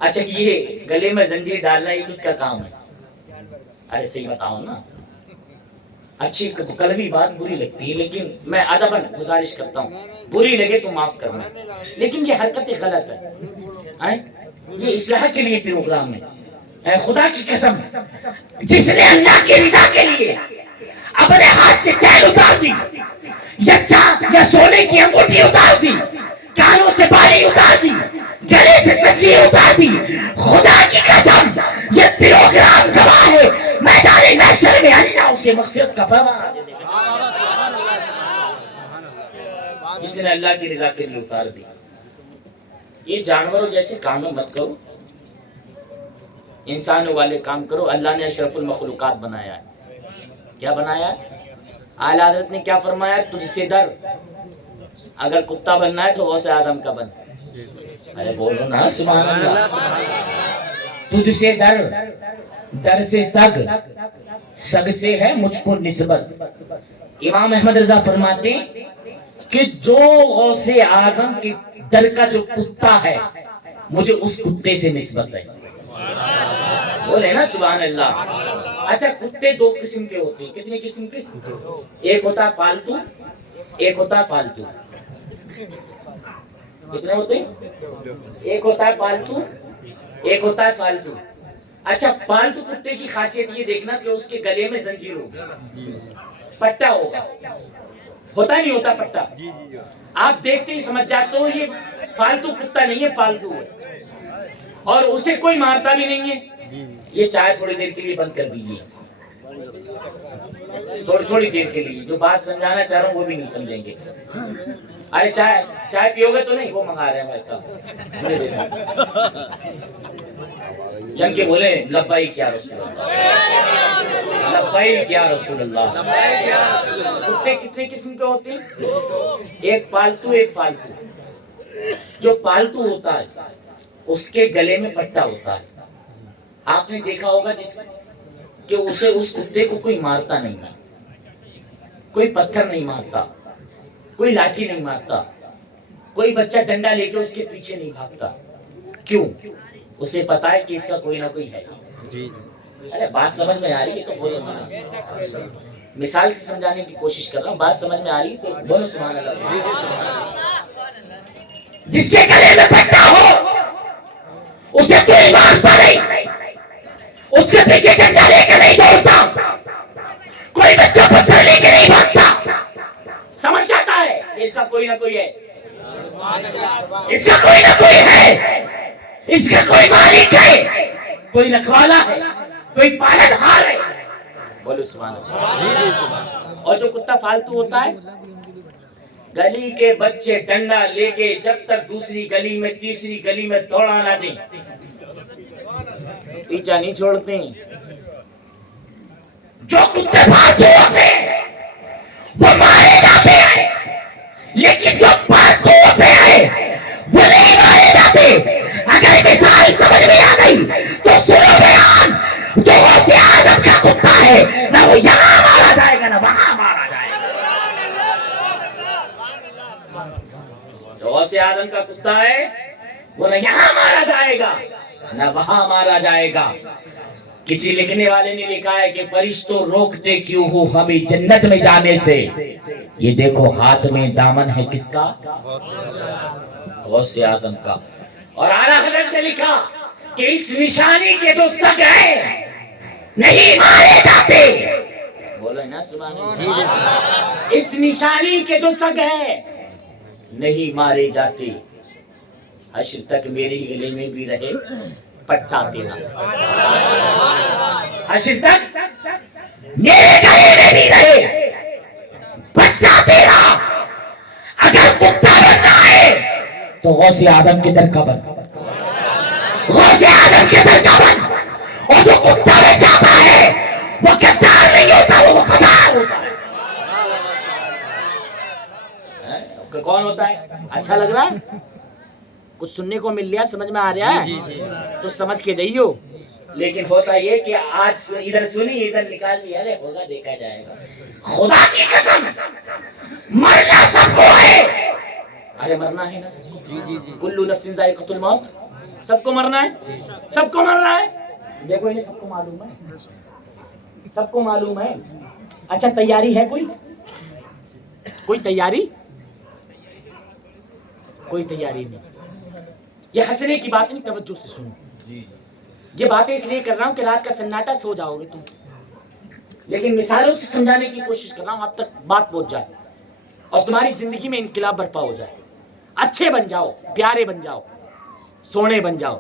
اچھا یہ گلے میں زنجیر ڈالنا یہ کس کا کام ہے؟ ارے صحیح بتاؤ نا. اچھی کلمی بات بری لگتی ہے لیکن میں ادباً گزارش کرتا ہوں بری لگے تو معاف کرنا، لیکن یہ حرکت غلط ہے. یہ اصلاح کے لیے پروگرام ہے. اے خدا کی قسم جس نے اللہ کی رضا کے لیے اپنے ہاتھ سے چین اتار دی یا سونے کی انگوٹھی اتار دی، کانوں سے بالی اتار دی، گلے سے زنجیر اتار دی، خدا کی قسم یہ پروگرام گواہ ہے میدان محشر میں اللہ اسے مغفرت کا پیمانہ دے گا جس نے اللہ کی رضا کے لیے اتار دی. یہ جانوروں جیسے کاموں مت کرو، انسانوں والے کام کرو. اللہ نے اشرف المخلوقات بنایا ہے. کیا بنایا ہے؟ اعلی حضرت نے کیا فرمایا؟ تجھ سے ڈر، اگر کتا بننا ہے تو غوث آدم کا بن. ارے بولو نا سبحان اللہ. تجھ سے ڈر، ڈر سے سگ، سگ سے ہے مجھ کو نسبت. امام احمد رضا فرماتے کہ جو غوث اعظم کے در کا جو کتا ہے مجھے اس کتے سے نسبت ہے. بولے نا سبحان اللہ. اچھا کتے دو قسم کے ہوتے ہیں. کتنے قسم کے؟ ایک ہوتا ہے پالتو، ایک ہوتا ہے فالتو. کتنے ہوتے ہیں؟ ایک ہوتا ہے پالتو، ایک ہوتا ہے فالتو. اچھا پالتو کتے کی خاصیت یہ دیکھنا کہ اس کے گلے میں زنجیر ہوگا، پٹا ہوگا. ہوتا نہیں ہوتا پٹا؟ آپ دیکھتے ہی سمجھ جاتے ہو یہ فالتو کتا نہیں ہے، پالتو ہے. اور اسے کوئی مارتا بھی نہیں ہے. یہ چائے تھوڑی دیر کے لیے بند کر دیجیے، تھوڑی دیر کے لیے. جو بات سمجھانا چاہ رہا ہوں وہ بھی نہیں سمجھیں گے. ارے چائے پیو گے تو نہیں؟ وہ منگا رہے ہیں بھائی صاحب. جن کے بولے لبیک یا رسول اللہ، لبیک یا رسول اللہ. کتے کتنے قسم کے ہوتے ہیں؟ ایک پالتو ایک فالتو. جو پالتو ہوتا ہے اس کے گلے میں پٹا ہوتا ہے. آپ نے دیکھا ہوگا کہ اسے اس کتے کو کوئی مارتا نہیں ہے، کوئی پتھر نہیں مارتا، کوئی لاٹھی نہیں مارتا، کوئی بچہ ڈنڈا لے کے اس کے پیچھے نہیں بھاگتا. کیوں؟ اسے پتا ہے کہ اس کا کوئی نہ کوئی ہے. ارے بات سمجھ میں آ رہی ہے تو بولو نا. مثال سے سمجھانے کی کوشش کر رہا ہوں. بات سمجھ میں آ رہی ہے تو بولو سبحان اللہ. جس کے گلے میں پٹا ہو اسے کوئی مارتا نہیں، اس کے پیچھے ڈنڈا لے کے نہیں دوڑتا، کوئی بچہ پتھر لے کے نہیں بھاگتا. سمجھ جاتا ہے کہ اس کا کوئی نہ کوئی ہے، اس کا کوئی نہ کوئی ہے، اس کا کوئی مالک ہے، کوئی رکھوالا ہے، کوئی پالنہار ہے. بولو سبحان اللہ. اور جو کتا فالتو ہوتا ہے گلی کے بچے ڈنڈا لے کے جب تک دوسری گلی میں تیسری گلی میں دوڑا نہ دیں پیچھا نہیں چھوڑتے. جو کتے فالتو ہوتے ہیں وہ مارے جاتے ہیں، لیکن جو پالتو ہوتے ہیں وہ نہیں مارے جاتے. اگر مثال سمجھ میں آ گئی تو سنو بیان. جو غوث آدم کا کتا ہے نہ وہ یہاں مارا جائے گا نہ وہاں مارا جائے گا. جو غوث آدم کا کتا ہے وہ نہ یہاں مارا جائے گا نہ وہاں مارا جائے گا. کسی لکھنے والے نے لکھا ہے کہ فرشتوں روکتے کیوں ہو ہمیں جنت میں جانے سے. یہ دیکھو ہاتھ میں دامن ہے کس کا؟ غوث آدم کا. اور اعلیٰ حضرت نے لکھا کہ اس نشانی کے جو سگ ہیں نہیں مارے جاتے. بولو نا سبحان اللہ. اس نشانی کے جو سگ ہیں نہیں مارے جاتے. حشر تک میرے گلے میں بھی رہے پٹا تیرا. حشر تک میرے گلے میں بھی رہے پٹا تیرا. اگر کتا بننا ہے تو غوث آدم کے در کا بن، غوث آدم کے در کا بن. اور جو کتا بن جاتا ہے وہ غدار نہیں ہوتا، وہ وفادار ہوتا ہے. کون ہوتا ہے؟ اچھا لگ رہا ہے؟ کچھ سننے کو مل رہا، سمجھ میں آ رہا ہے تو سمجھ کے جائیو. لیکن ہوتا یہ کہ آج ادھر سنی ادھر نکال دیا، ہوگا دیکھا جائے گا. خدا کی قسم مرنا سب کو ہے. ارے مرنا ہے نا سب کو. کلو نفس ذائقۃ الموت. سب کو مرنا ہے, سب کو مرنا ہے. دیکھو انہیں سب کو معلوم ہے, سب کو معلوم ہے. اچھا تیاری ہے کوئی؟ کوئی تیاری؟ کوئی تیاری نہیں. یہ ہنسنے کی بات نہیں, توجہ سے سنو. یہ باتیں اس لیے کر رہا ہوں کہ رات کا سناٹا سو جاؤ گے تم, لیکن مثالوں سے سمجھانے کی کوشش کر رہا ہوں اب تک بات پہنچ جائے اور تمہاری زندگی میں انقلاب برپا ہو جائے. اچھے بن جاؤ, پیارے بن جاؤ, سونے بن جاؤ.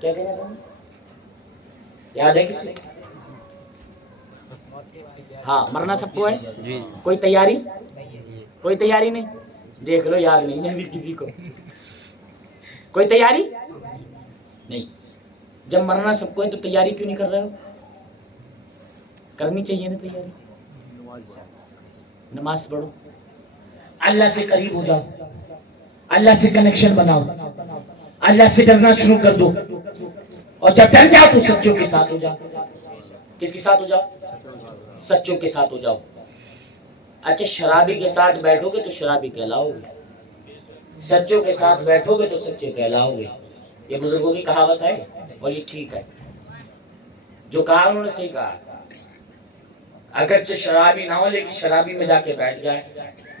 کیا کہہ رہا ہوں؟ یاد ہے کس نے؟ ہاں مرنا سب کو ہے. کوئی تیاری؟ کوئی تیاری نہیں. دیکھ لو یاد نہیں ہے ابھی کسی کو. کوئی تیاری نہیں. جب مرنا سب کو ہے تو تیاری کیوں نہیں کر رہے ہو؟ کرنی چاہیے نا تیاری. نماز پڑھو, اللہ سے قریب ہو جاؤ, اللہ سے کنیکشن بناؤ, اللہ سے ڈرنا شروع کر دو. اور جب ڈر جاؤ تو سچوں کے ساتھ ہو جاؤ. کس کے ساتھ ہو جاؤ؟ سچوں کے ساتھ ہو جاؤ. اچھا شرابی کے ساتھ بیٹھو گے تو شرابی کہلاؤ گے, سچوں کے ساتھ بیٹھو گے تو سچے کہلاؤ گے. یہ بزرگوں کی کہاوت ہے اور یہ ٹھیک ہے. جو کہا انہوں نے صحیح کہا. اگرچہ شرابی نہ ہو لیکن شرابی میں جا کے بیٹھ جائے,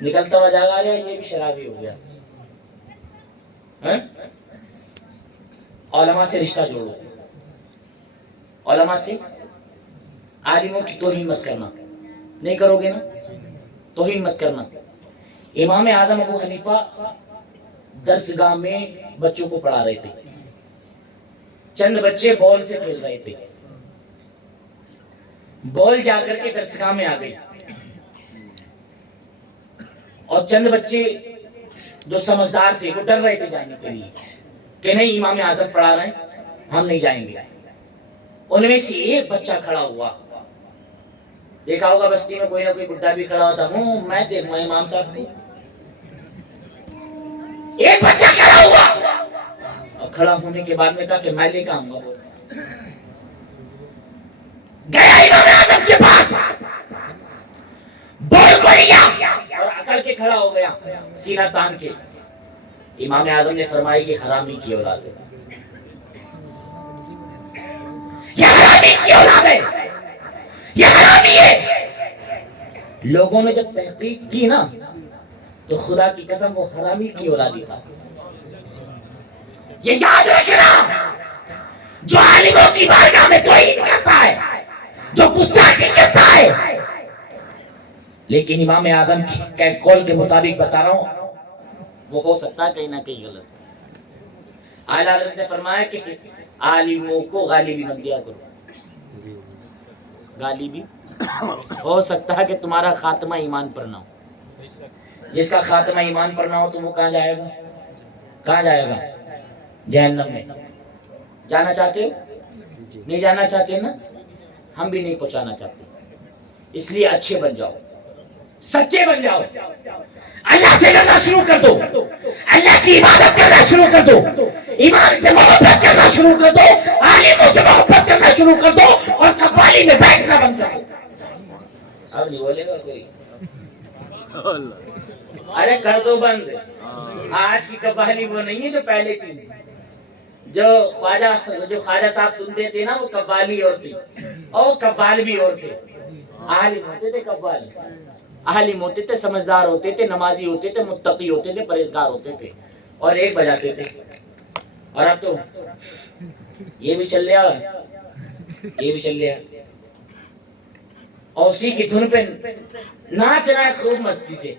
نکلتا ہوا جاگا رہا یہ بھی شرابی ہو گیا. علماء سے رشتہ جوڑو, علماء سے. عالموں کی توہین مت کرنا, نہیں کرو گے نا توہین مت کرنا. امام اعظم ابو حنیفہ درسگاہ میں بچوں کو پڑھا رہے تھے. چند بچے بال سے کھیل رہے تھے. بال جا کر کے درسگاہ میں آ گئی اور چند بچے جو سمجھدار تھے وہ ڈر رہے تھے جانے کے لیے کہ نہیں امام اعظم پڑھا رہے ہیں, ہم نہیں جائیں گے. ان میں سے ایک بچہ کھڑا ہوا. دیکھا ہوگا بستی میں کوئی نہ کوئی بڈھا بھی کھڑا ہوتا, میں دیکھوں امام صاحب کو. ایک بچہ کھڑا ہوا اور کھڑا ہونے کے بعد میں کہا کہ میں لے کے آؤں گا. گیا امام اعظم کے پاس, بول کو لیا اور اکڑ کے کھڑا ہو گیا سینہ تان کے. امام اعظم نے فرمایا یہ حرامی کی اولاد ہے, یہ حرامی کی اولاد ہے, یہ حرامی ہے. لوگوں نے جب تحقیق کی نا تو خدا کی قسم وہ حرامی کی اولادی تھا. یہ یاد رکھنا, جو عالموں کی بارگاہ میں توہین کرتا ہے, جو گستاخی کرتا ہے. لیکن امام اعظم کے قول کے مطابق بتا رہا ہوں وہ ہو سکتا ہے کہیں نہ کہیں غلط. اعلیٰ حضرت نے فرمایا کہ عالموں کو غالبی مت دیا کرو. غالبی ہو سکتا ہے کہ تمہارا خاتمہ ایمان پر نہ ہو. جس کا خاتمہ ایمان پر نہ ہو تو وہ کہاں جائے گا؟ کہاں جائے گا؟ جہنم میں. جانا چاہتے ہو؟ نہیں جانا چاہتے نا, ہم بھی نہیں پہنچانا چاہتے. اس لیے اچھے بن جاؤ, سچے بن جاؤ, اللہ سے ڈرنا شروع کر دو, اللہ کی عبادت کرنا شروع کر دو, ایمان سے محبت کرنا شروع کر دو, عالموں سے محبت کرنا شروع کر دو اور قوالی میں بیٹھنا بند کر دو. اب نہیں بولے گا کوئی, ارے کر دو بند. آج کی قوالی وہ نہیں ہے جو پہلے تھی. جو خواجہ صاحب سنتے تھے نا وہ قوالی اور تھی, اور قوال بھی اور تھے. عالم ہوتے تھے, قوال عالم ہوتے تھے, سمجھدار ہوتے تھے, نمازی ہوتے تھے, متقی ہوتے تھے, پرہیزگار ہوتے تھے اور ایک بجاتے تھے. اور اب تو یہ بھی چل لیا, یہ بھی چل لیا اور اسی کی دھن پہ ناچ رہا ہے خوب مستی سے.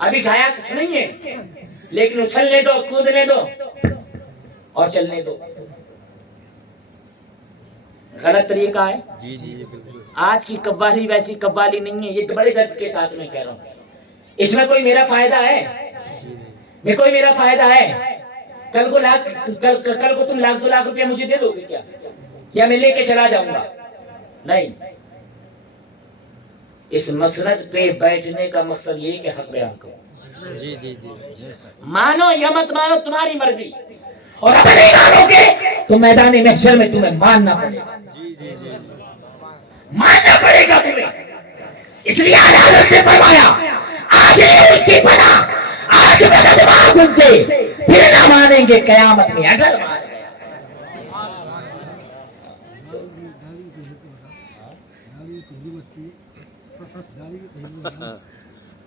ابھی گایا کچھ نہیں ہے لیکن اچھلنے دو, کودنے دو اور چلنے دو. غلط طریقہ ہے. آج کی قوالی ویسی قوالی نہیں ہے. یہ بڑے درد کے ساتھ میں کہہ رہا ہوں. اس میں کوئی میرا فائدہ ہے؟ میں کوئی میرا فائدہ ہے؟ کل کو تم لاکھ 2 لاکھ روپیہ مجھے دے دو گے کیا, یا میں لے کے چلا جاؤں گا؟ نہیں. اس مسند پہ بیٹھنے کا مقصد یہ کہ حق بیان کرو. مانو یا مت مانو تمہاری مرضی, اور اگر نہیں مانو گے تو میدان محشر میں تمہیں ماننا پڑے گا. ماننا پڑے گا تمہیں. اس لیے اعلیٰ حضرت نے فرمایا آج نہیں ان کی پناہ، آج مدد مانگ ان سے، پھر نہ مانیں گے قیامت میں اگر مان گئے۔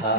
ہاں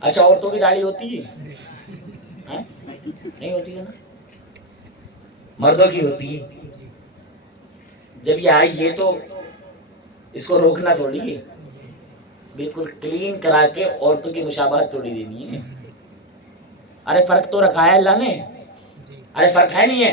اچھا عورتوں کی داڑھی ہوتی ہے؟ ہاں؟ نہیں ہوتی ہے نا، مردوں کی ہوتی ہے۔ جب یہ آئی ہے تو اس کو روکنا تھوڑی ہے، بالکل کلین کرا کے عورتوں کی مشابہت توڑی دینی ہے۔ ارے فرق تو رکھا ہے اللہ نے، ارے فرق ہے نہیں ہے؟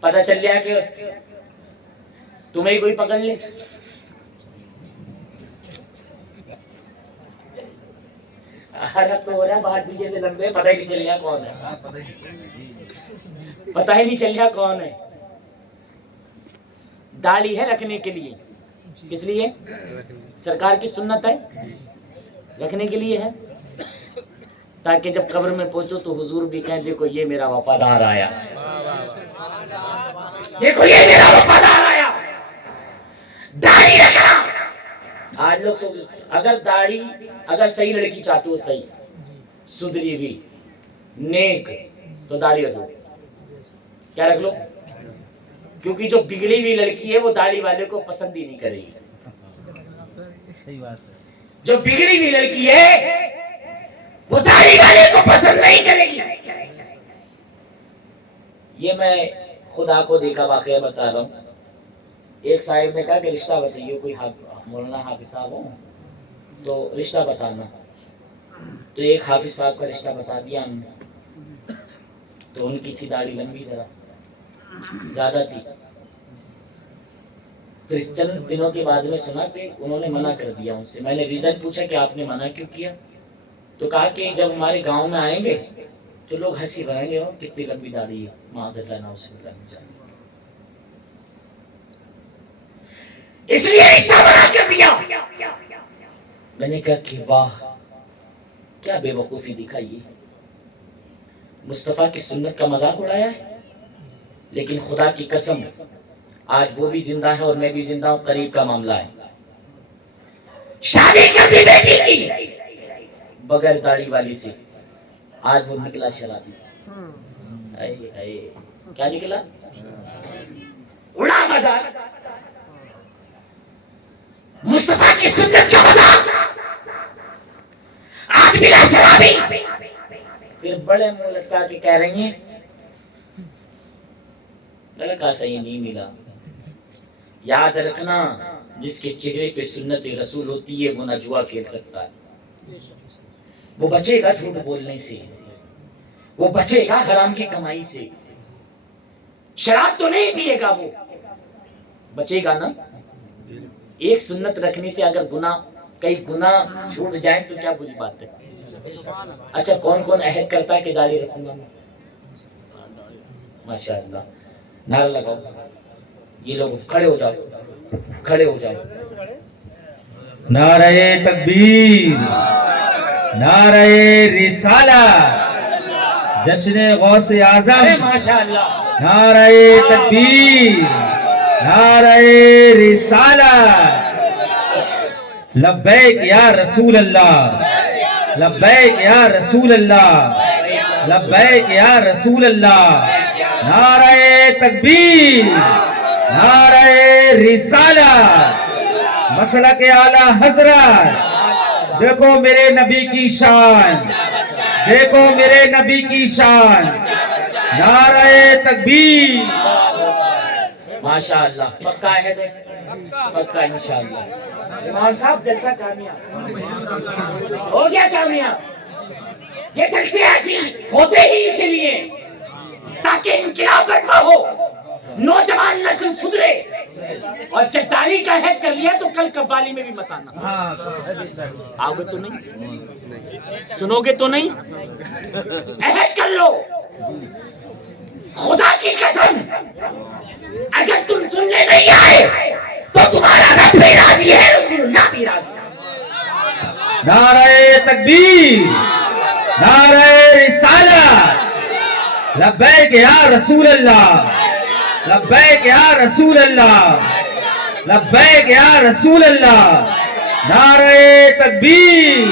پتہ چل گیا کہ تمہیں کوئی پکڑ لے، اب تو ہو رہا ہے بات پیچھے سے لمبے، پتہ ہی نہیں چل گیا کون ہے، پتہ ہی نہیں چل گیا کون ہے۔ داڑھی ہے رکھنے کے لیے، کس لیے؟ سرکار کی سنت ہے، رکھنے کے لیے ہے تاکہ جب قبر میں پہنچو تو حضور بھی کہیں دیکھو یہ میرا وفادار آیا، دیکھو یہ میرا وفادار آیا۔ داڑھی رکھنا، آج لوگ اگر داڑھی اگر صحیح لڑکی چاہتے ہو، صحیح سدھری ہوئی نیک، تو داڑھی رکھ لو۔ کیا رکھ لو؟ کیونکہ جو بگڑی ہوئی لڑکی ہے وہ داڑھی والے کو پسند ہی نہیں کرے گی۔ جو بگڑی ہوئی لڑکی ہے وہ داڑھی والے کو پسند نہیں کرے گی۔ یہ میں خدا کو دیکھا واقعہ بتا رہا ہوں۔ ایک صاحب نے کہا کہ رشتہ بتائیے، کوئی مولانا حافظ صاحب ہو تو رشتہ بتانا، تو ایک حافظ صاحب کا رشتہ بتا دیا ہم نے۔ تو ان کی تھی داڑھی لمبی، ذرا زیادہ تھی۔ پھر چند دنوں کے بعد میں سنا کہ انہوں نے منع کر دیا ان سے۔ میں نے ریزن پوچھا کہ آپ نے منع کیوں کیا؟ تو کہا کہ جب ہمارے گاؤں میں آئیں گے تو لوگ ہنسی بنائیں گے، کتنی لمبی داڑھی ہے، معاذ اللہ نعوذ باللہ۔ اس لیے رشتہ بنا کر دیا۔ میں نے کہا کہ واہ کیا بے وقوفی دکھائی ہے، مصطفیٰ کی سنت کا مذاق اڑایا ہے۔ لیکن خدا کی قسم آج وہ بھی زندہ ہے اور میں بھی زندہ ہوں، قریب کا معاملہ ہے۔ شادی کر دی بیٹی کی بغیر داڑھی والی سے، آج وہ نکلا شرابی۔ کیا نکلا؟ اڑا مذاق، مصطفیٰ کی سنت کا مذاق، آج ملا شرابی۔ پھر بڑے منہ لٹکا کے کہہ رہی ہیں لڑکا صحیح نہیں ملا۔ یاد رکھنا جس کے چہرے پہ سنت رسول ہوتی ہے وہ نہ جوا کھیل سکتا ہے، وہ بچے گا جھوٹ بولنے سے، وہ بچے گا حرام کی کمائی سے، شراب تو نہیں پیے گا، وہ بچے گا نا۔ ایک سنت رکھنے سے اگر گناہ کئی گناہ چھوٹ جائیں تو کیا بری بات ہے۔ اچھا کون کون عہد کرتا ہے کہ داڑھی رکھوں گا میں؟ ماشاءاللہ، نعرہ لگاؤ۔ یہ لوگ کھڑے ہو جاؤ، کھڑے ہو جاؤ۔ نعرہ تکبیر، نعرہ رسالہ، جشن غوث اعظم، ماشاءاللہ، نعرہ تکبیر، نعرہ رسالہ، لبیک یا رسول اللہ، لبیک یا رسول اللہ، لبیک یا رسول اللہ، نعرہ تکبیر، نعرہ رسالہ، مسلک اعلیٰ حضرت۔ دیکھو میرے نبی کی شان، دیکھو میرے نبی کی شان، نعرہ تکبیر۔ ماشاءاللہ، پکا ہے دے، پکا انشاءاللہ۔ امام صاحب جلسہ کامیاب ہو گیا، کامیاب۔ یہ جلسے ایسی ہوتے ہی اس لیے تاکہ انقلاب برپا ہو، نوجوان نسل سدھرے، اور جب داڑھی کا عہد کر لیا تو کل قوالی میں بھی مت آنا۔ آؤ گے تو نہیں؟ سنو گے تو نہیں؟ عہد کر لو، خدا کی قسم اگر تم سننے نہیں آئے تو تمہارا رب بھی راضی ہے, رسول اللہ بھی راضی ہے. نعرہ تکبیر, نعرہ رسالت, لبیک یا رسول اللہ, لبیک یا رسول اللہ, لبیک یا رسول اللہ. نعرہ تکبیر,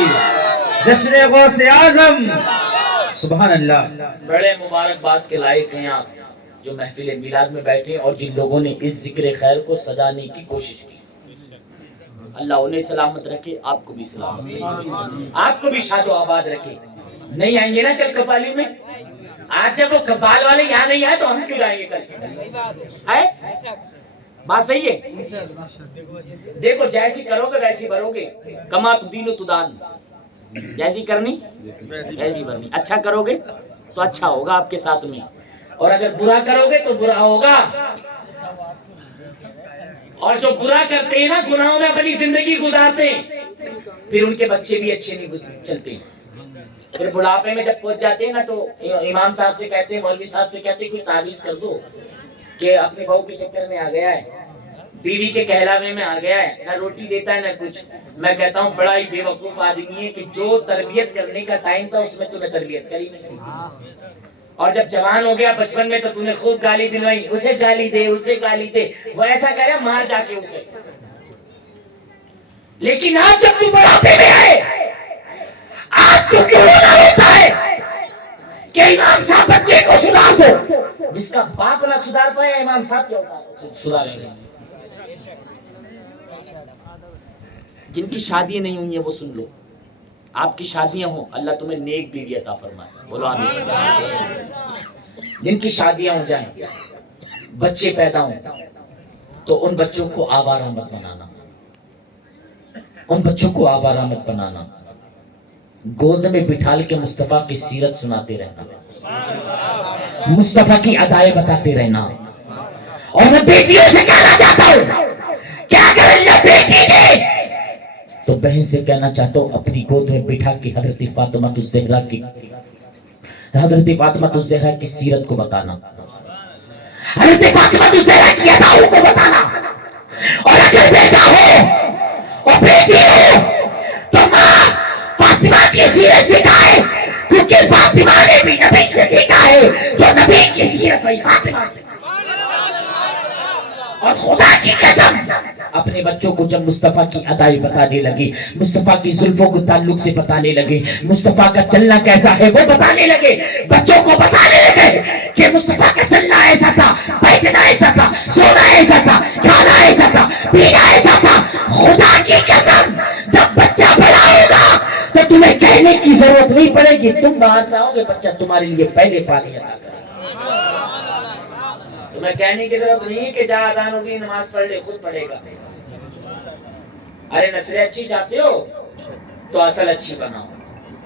جشن غوث اعظم. سبحان اللہ. بڑے مبارکباد کے لائق ہیں آپ جو محفل میلاد میں بیٹھے اور جن لوگوں نے اس ذکر خیر کو سجانے کی کوشش کی. اللہ انہیں سلامت رکھے, آپ کو بھی سلامت رکھے, آپ کو بھی شاد و آباد رکھے. نہیں آئیں گے نا کل کپالیوں میں؟ آج جب وہ کپال والے یہاں نہیں آئے تو ہم کیوں جائیں گے کل؟ ہے بات صحیح ہے؟ دیکھو جیسی کرو گے ویسی بھرو گے. کما تدین و تدان, جیسی کرنی ایسی بھرنی. اچھا کرو گے تو اچھا ہوگا آپ کے ساتھ میں, اور اگر برا کرو گے تو برا ہوگا. اور جو برا کرتے ہیں نا, گناہوں میں اپنی زندگی گزارتے ہیں, پھر ان کے بچے بھی اچھے نہیں چلتے. پھر بڑھاپے میں جب پہنچ جاتے ہیں نا تو امام صاحب سے کہتے ہیں, مولوی صاحب سے کہتے ہیں کوئی تعویذ کر دو کہ اپنی بہو کے چکر میں آ گیا ہے, بیوی کے کہلاوے میں آ گیا ہے, نہ روٹی دیتا ہے نہ کچھ. میں کہتا ہوں بڑا ہی بے وقوف آدمی ہے کہ جو تربیت کرنے کا ٹائم تھا اس میں تو نے تربیت کری نہیں, اور جب جوان ہو گیا بچپن میں تو تو نے خوب گالی دلوائی, اسے گالی دے اسے گالی دے, وہ ایسا کرے مار جا کے اسے. لیکن آج جب تو بڑھاپے میں آئے, آج تو کیوں نہ ہوتا ہے کہ امام صاحب بچے کو سدھار دو. جس کا باپ نہ سدھار پائے امام صاحب کیا ہوتا سدھاریں گے. جن کی شادیاں نہیں ہوئی ہیں وہ سن لو, آپ کی شادیاں ہوں, اللہ تمہیں نیک بیوی عطا فرمائے, بولو آمین. جن کی شادیاں ہو جائیں, بچے پیدا ہوں, تو ان بچوں کو آوارہ مت بنانا, ان بچوں کو آوارہ مت بنانا. گود میں بٹھال کے مصطفیٰ کی سیرت سناتے رہنا, مصطفیٰ کی ادائیں بتاتے رہنا. اور میں بیٹیوں سے کہنا چاہتا ہوں کہ اگر اللہ بیٹی دے تو بہن سے کہنا چاہتا ہوں اپنی گود میں بٹھا کے حضرت فاطمہ الزہرا کی سیرت کو بتانا, حضرت فاطمہ الزہرا کی اداؤں کو بتانا. اور اگر بیٹا ہو اور بیٹی ہو تو ماں فاطمہ کی سیرت سکھائے, کیونکہ فاطمہ نے بھی نبی سے سیکھا ہے, تو نبی کی سیرت وہی فاطمہ کی. اور خدا کی قسم اپنے بچوں کو جب مصطفیٰ کی ادائی بتانے لگے, مصطفیٰ کی زلفوں کو تعلق سے بتانے لگے, مصطفیٰ کا چلنا کیسا ہے وہ بتانے لگے, بچوں کو بتانے لگے کہ مصطفیٰ کا چلنا ایسا تھا, بیٹھنا ایسا تھا, سونا ایسا تھا, کھانا ایسا تھا, پینا ایسا تھا. خدا کی قسم جب بچہ بڑا ہوگا تو تمہیں کہنے کی ضرورت نہیں پڑے گی, تم باہر سے آؤ گے بچہ تمہارے لیے پہلے پانی عطا کرے. تمہیں کہنے کی ضرورت نہیں کہ جا اذان ہوگی نماز پڑھ لے, خود پڑھے گا. ارے نسلیں اچھی چاہتے ہو تو اصل اچھی بناؤ,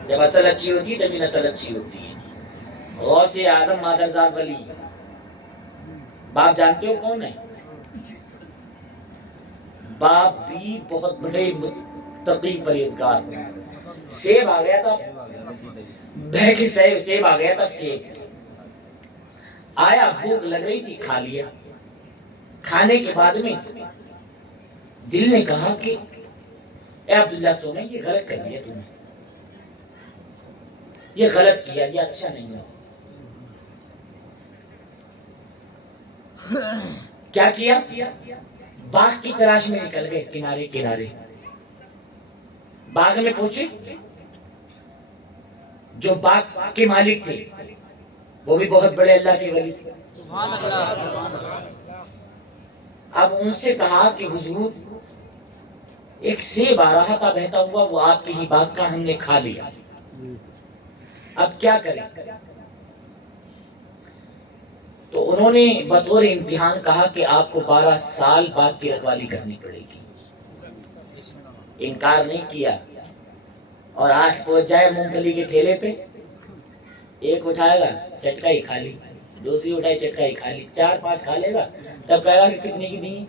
جب اصل اچھی ہوتی ہے تبھی نسل اچھی ہوتی ہے. غوث اعظم مادرزاد ولی, باپ جانتے ہو کون ہے؟ باپ بھی بہت بڑے متقی پرہیزگار. سیب آ گیا تھا, بہ کے سیب آ گیا تھا, سیب آیا, بھوک لگ رہی تھی, کھا لیا. کھانے کے بعد میں دل نے کہا کہ اے عبداللہ سونے یہ غلط کر دیا تم نے, یہ غلط کیا, یہ اچھا نہیں ہے. کیا کیا؟ باغ کی تلاش میں نکل گئے کنارے کنارے. باغ میں پہنچے, جو باغ کے مالک تھے وہ بھی بہت بڑے اللہ کے ولی تھے. اب ان سے کہا کہ حضور ایک سیب آ رہا تھا بہتا ہوا, وہ آپ کے ہی باغ کا, ہم نے کھا لیا, اب کیا کریں؟ تو انہوں نے بطور امتحان کہا کہ آپ کو 12 سال باغ کی رکھوالی کرنی پڑے گی. انکار نہیں کیا, اور آج پہنچ جائے مونگ پھلی کے ٹھیلے پہ, ایک اٹھائے گا چٹکا ہی کھا لی, دوسری اٹھائی چٹکا ہی کھا لی, 4-5 کھا لے گا, تب کہے گا کہ کتنے کی دی ہے.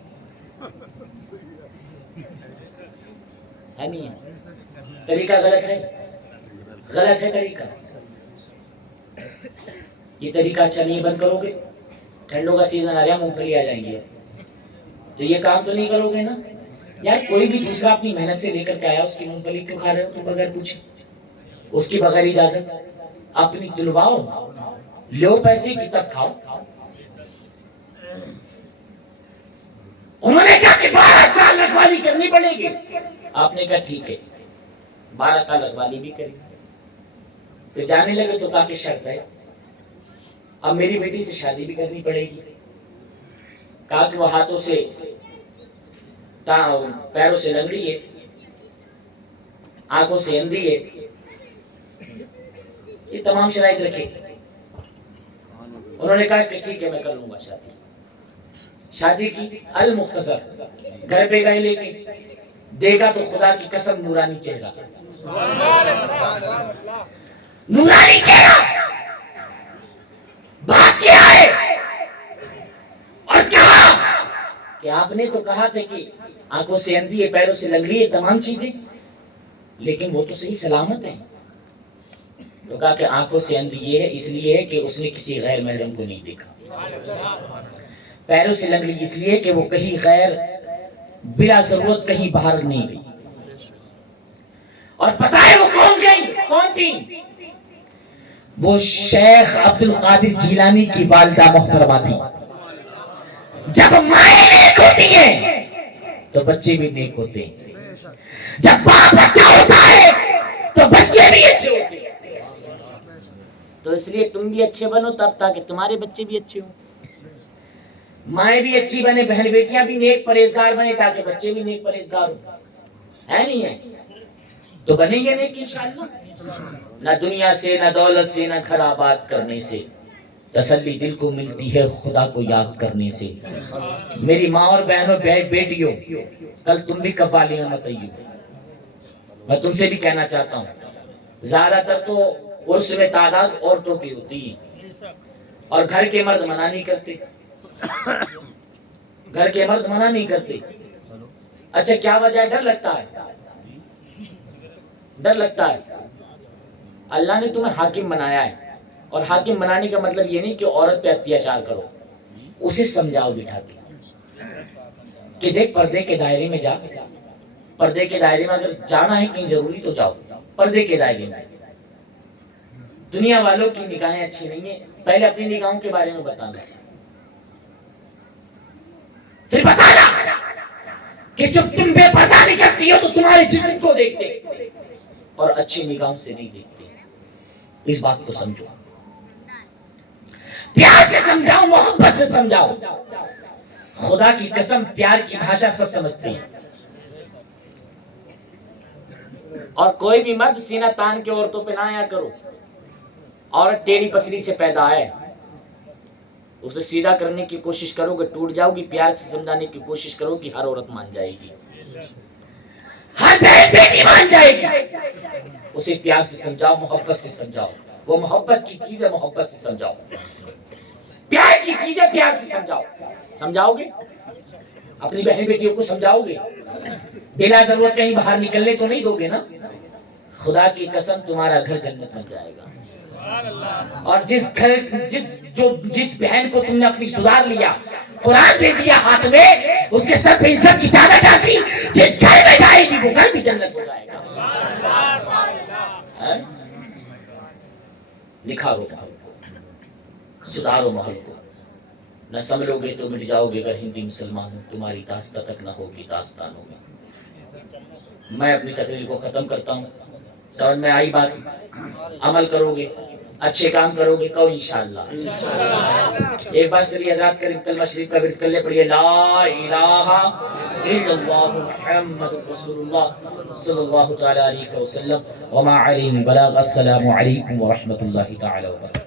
نہیں ہے, طریقہ غلط ہے, غلط ہے طریقہ. یہ طریقہ اچھا نہیں, بند کرو گے. ٹھنڈوں کا سیزن آ رہا ہے, مونگ پھلی آ جائیں گے, تو یہ کام تو نہیں کرو گے نا یار. کوئی بھی دوسرا اپنی محنت سے لے کر کے آیا, اس کی مونگ پھلی کیوں کھا رہے ہو تم بغیر پوچھے, اس کی بغیر اجازت؟ اپنی تلواؤ, لو پیسے کی تب کھاؤ. انہوں نے کہا کہ 12 سال رکھوالی کرنی پڑے گی. آپ نے کہا ٹھیک ہے 12 سال رکھوالی بھی کریں. پھر جانے لگے تو کہا کہ شرط ہے اب میری بیٹی سے شادی بھی کرنی پڑے گی. کہا کہ وہ ہاتھوں سے پیروں سے لنگڑی ہے, آنکھوں سے اندھی ہے, یہ تمام شرائط رکھے. انہوں نے کہا کہ ٹھیک ہے میں کر لوں گا شادی. شادی کی المختصر, گھر پہ گئے لے کے, دیکھا تو خدا کی قسم نورانی چہرہ, نورانی چہرہ. بات کیا ہے اور کہا کہ آپ نے تو کہا تھا کہ آنکھوں سے اندھی ہے, پیروں سے لنگڑی ہے, تمام چیزیں, لیکن وہ تو صحیح سلامت ہے. تو کہا کہ آنکھوں سے اندھی یہ ہے اس لیے ہے کہ اس نے کسی غیر محرم کو نہیں دیکھا. پیروں سے لنگڑی اس لیے کہ وہ کہیں غیر بلا ضرورت کہیں باہر نہیں گئی. اور پتہ ہے وہ کون گئی, کون تھی؟ وہ شیخ عبد القادر جیلانی کی والدہ محترمہ تھی. جب مائیں نیک ہوتی ہیں تو بچے بھی نیک ہوتے ہیں. جب باپ اچھا ہوتا ہے تو بچے بھی اچھے ہوتے ہیں. تو اس لیے تم بھی اچھے بنو تب تاکہ تمہارے بچے بھی اچھے ہوں. مائیں بھی اچھی بنے, بہن بیٹیاں بھی نیک پرہیزگار بنے تاکہ بچے بھی نیک پرہیزگار ہوں. ہے نہیں ہے تو بنیں گے نیک انشاءاللہ. نہ دنیا سے, نہ دولت سے, نہ گھر آباد کرنے سے, تسلی دل کو ملتی ہے خدا کو یاد کرنے سے. میری ماں اور بہنوں بیٹیوں, کل تم بھی قوالی میں مت آئیو. میں تم سے بھی کہنا چاہتا ہوں, زیادہ تر تو عرس میں تعداد عورتوں کی ہوتی ہے اور گھر کے مرد منع نہیں کرتے. گھر کے مرد منع نہیں کرتے. اچھا کیا وجہ ہے؟ ڈر لگتا ہے. ڈر لگتا ہے. اللہ نے تمہیں حاکم بنایا ہے, اور حاکم بنانے کا مطلب یہ نہیں کہ عورت پہ اتیاچار کرو. اسے سمجھاؤ بٹھا کے کہ دیکھ پردے کے دائرے میں جا. پردے کے دائرے میں اگر جانا ہے کہیں ضروری تو جاؤ, پردے کے دائرے میں. دنیا والوں کی نگاہیں اچھی نہیں ہیں, پہلے اپنی نگاہوں کے بارے میں بتانا, پھر بتانا کہ جب تم بے پردہ نکلتی ہو تو تمہارے جسم کو دیکھتے اور اچھی نگاہوں سے نہیں دیکھتے. اس بات کو سمجھو, پیار سے سمجھاؤ, محبت سے سمجھاؤ. خدا کی قسم پیار کی بھاشا سب سمجھتے ہیں. اور کوئی بھی مرد سینہ تان کے عورتوں پہ نہ آیا کرو. عورت ٹیڑھی پسلی سے پیدا ہے, اسے سیدھا کرنے کی کوشش کرو گے ٹوٹ جاؤ گی. پیار سے سمجھانے کی کوشش کرو گی ہر عورت مان جائے گی, ہر بہن بیٹی مان جائے گی. اسے پیار سے سمجھاؤ, محبت سے سمجھاؤ. وہ محبت کی چیز ہے, محبت سے سمجھاؤ. پیار کی چیز ہے, پیار سے سمجھاؤ. سمجھاؤ گے اپنی بہن بیٹیوں کو, سمجھاؤ گے. بلا ضرورت کہیں باہر نکلنے تو نہیں دو گے نا. خدا کی قسم تمہارا گھر جنت بن جائے گا. اور جس بہن کو تم نے اپنی سدھار لیا, قرآن دے دیا ہاتھ میں, اس کے سر پہ عزت کی چادر ڈال دی, جس گھر میں جائے گی وہ گھر بھی جنت ہو جائے گا. نکھارو محل کو, سدھارو محل کو. نہ سنبھلو گے تو مٹ جاؤ گے. اگر ہندی مسلمان ہوں تمہاری داستان تک نہ ہوگی داستانوں میں. میں اپنی تقریر کو ختم کرتا ہوں. سمجھ میں آئی بات؟ عمل کرو گے, اچھے کام کرو گے, کہو انشاءاللہ. ایک بار سری حضرات کریم کلمہ شریف کا ورد کر لے, پڑھیے لا الہ الا اللہ محمد رسول اللہ صلی اللہ تعالی علیہ وسلم وما علیہ البلاغ. السلام علیکم ورحمۃ اللہ تعالی وبرکاتہ.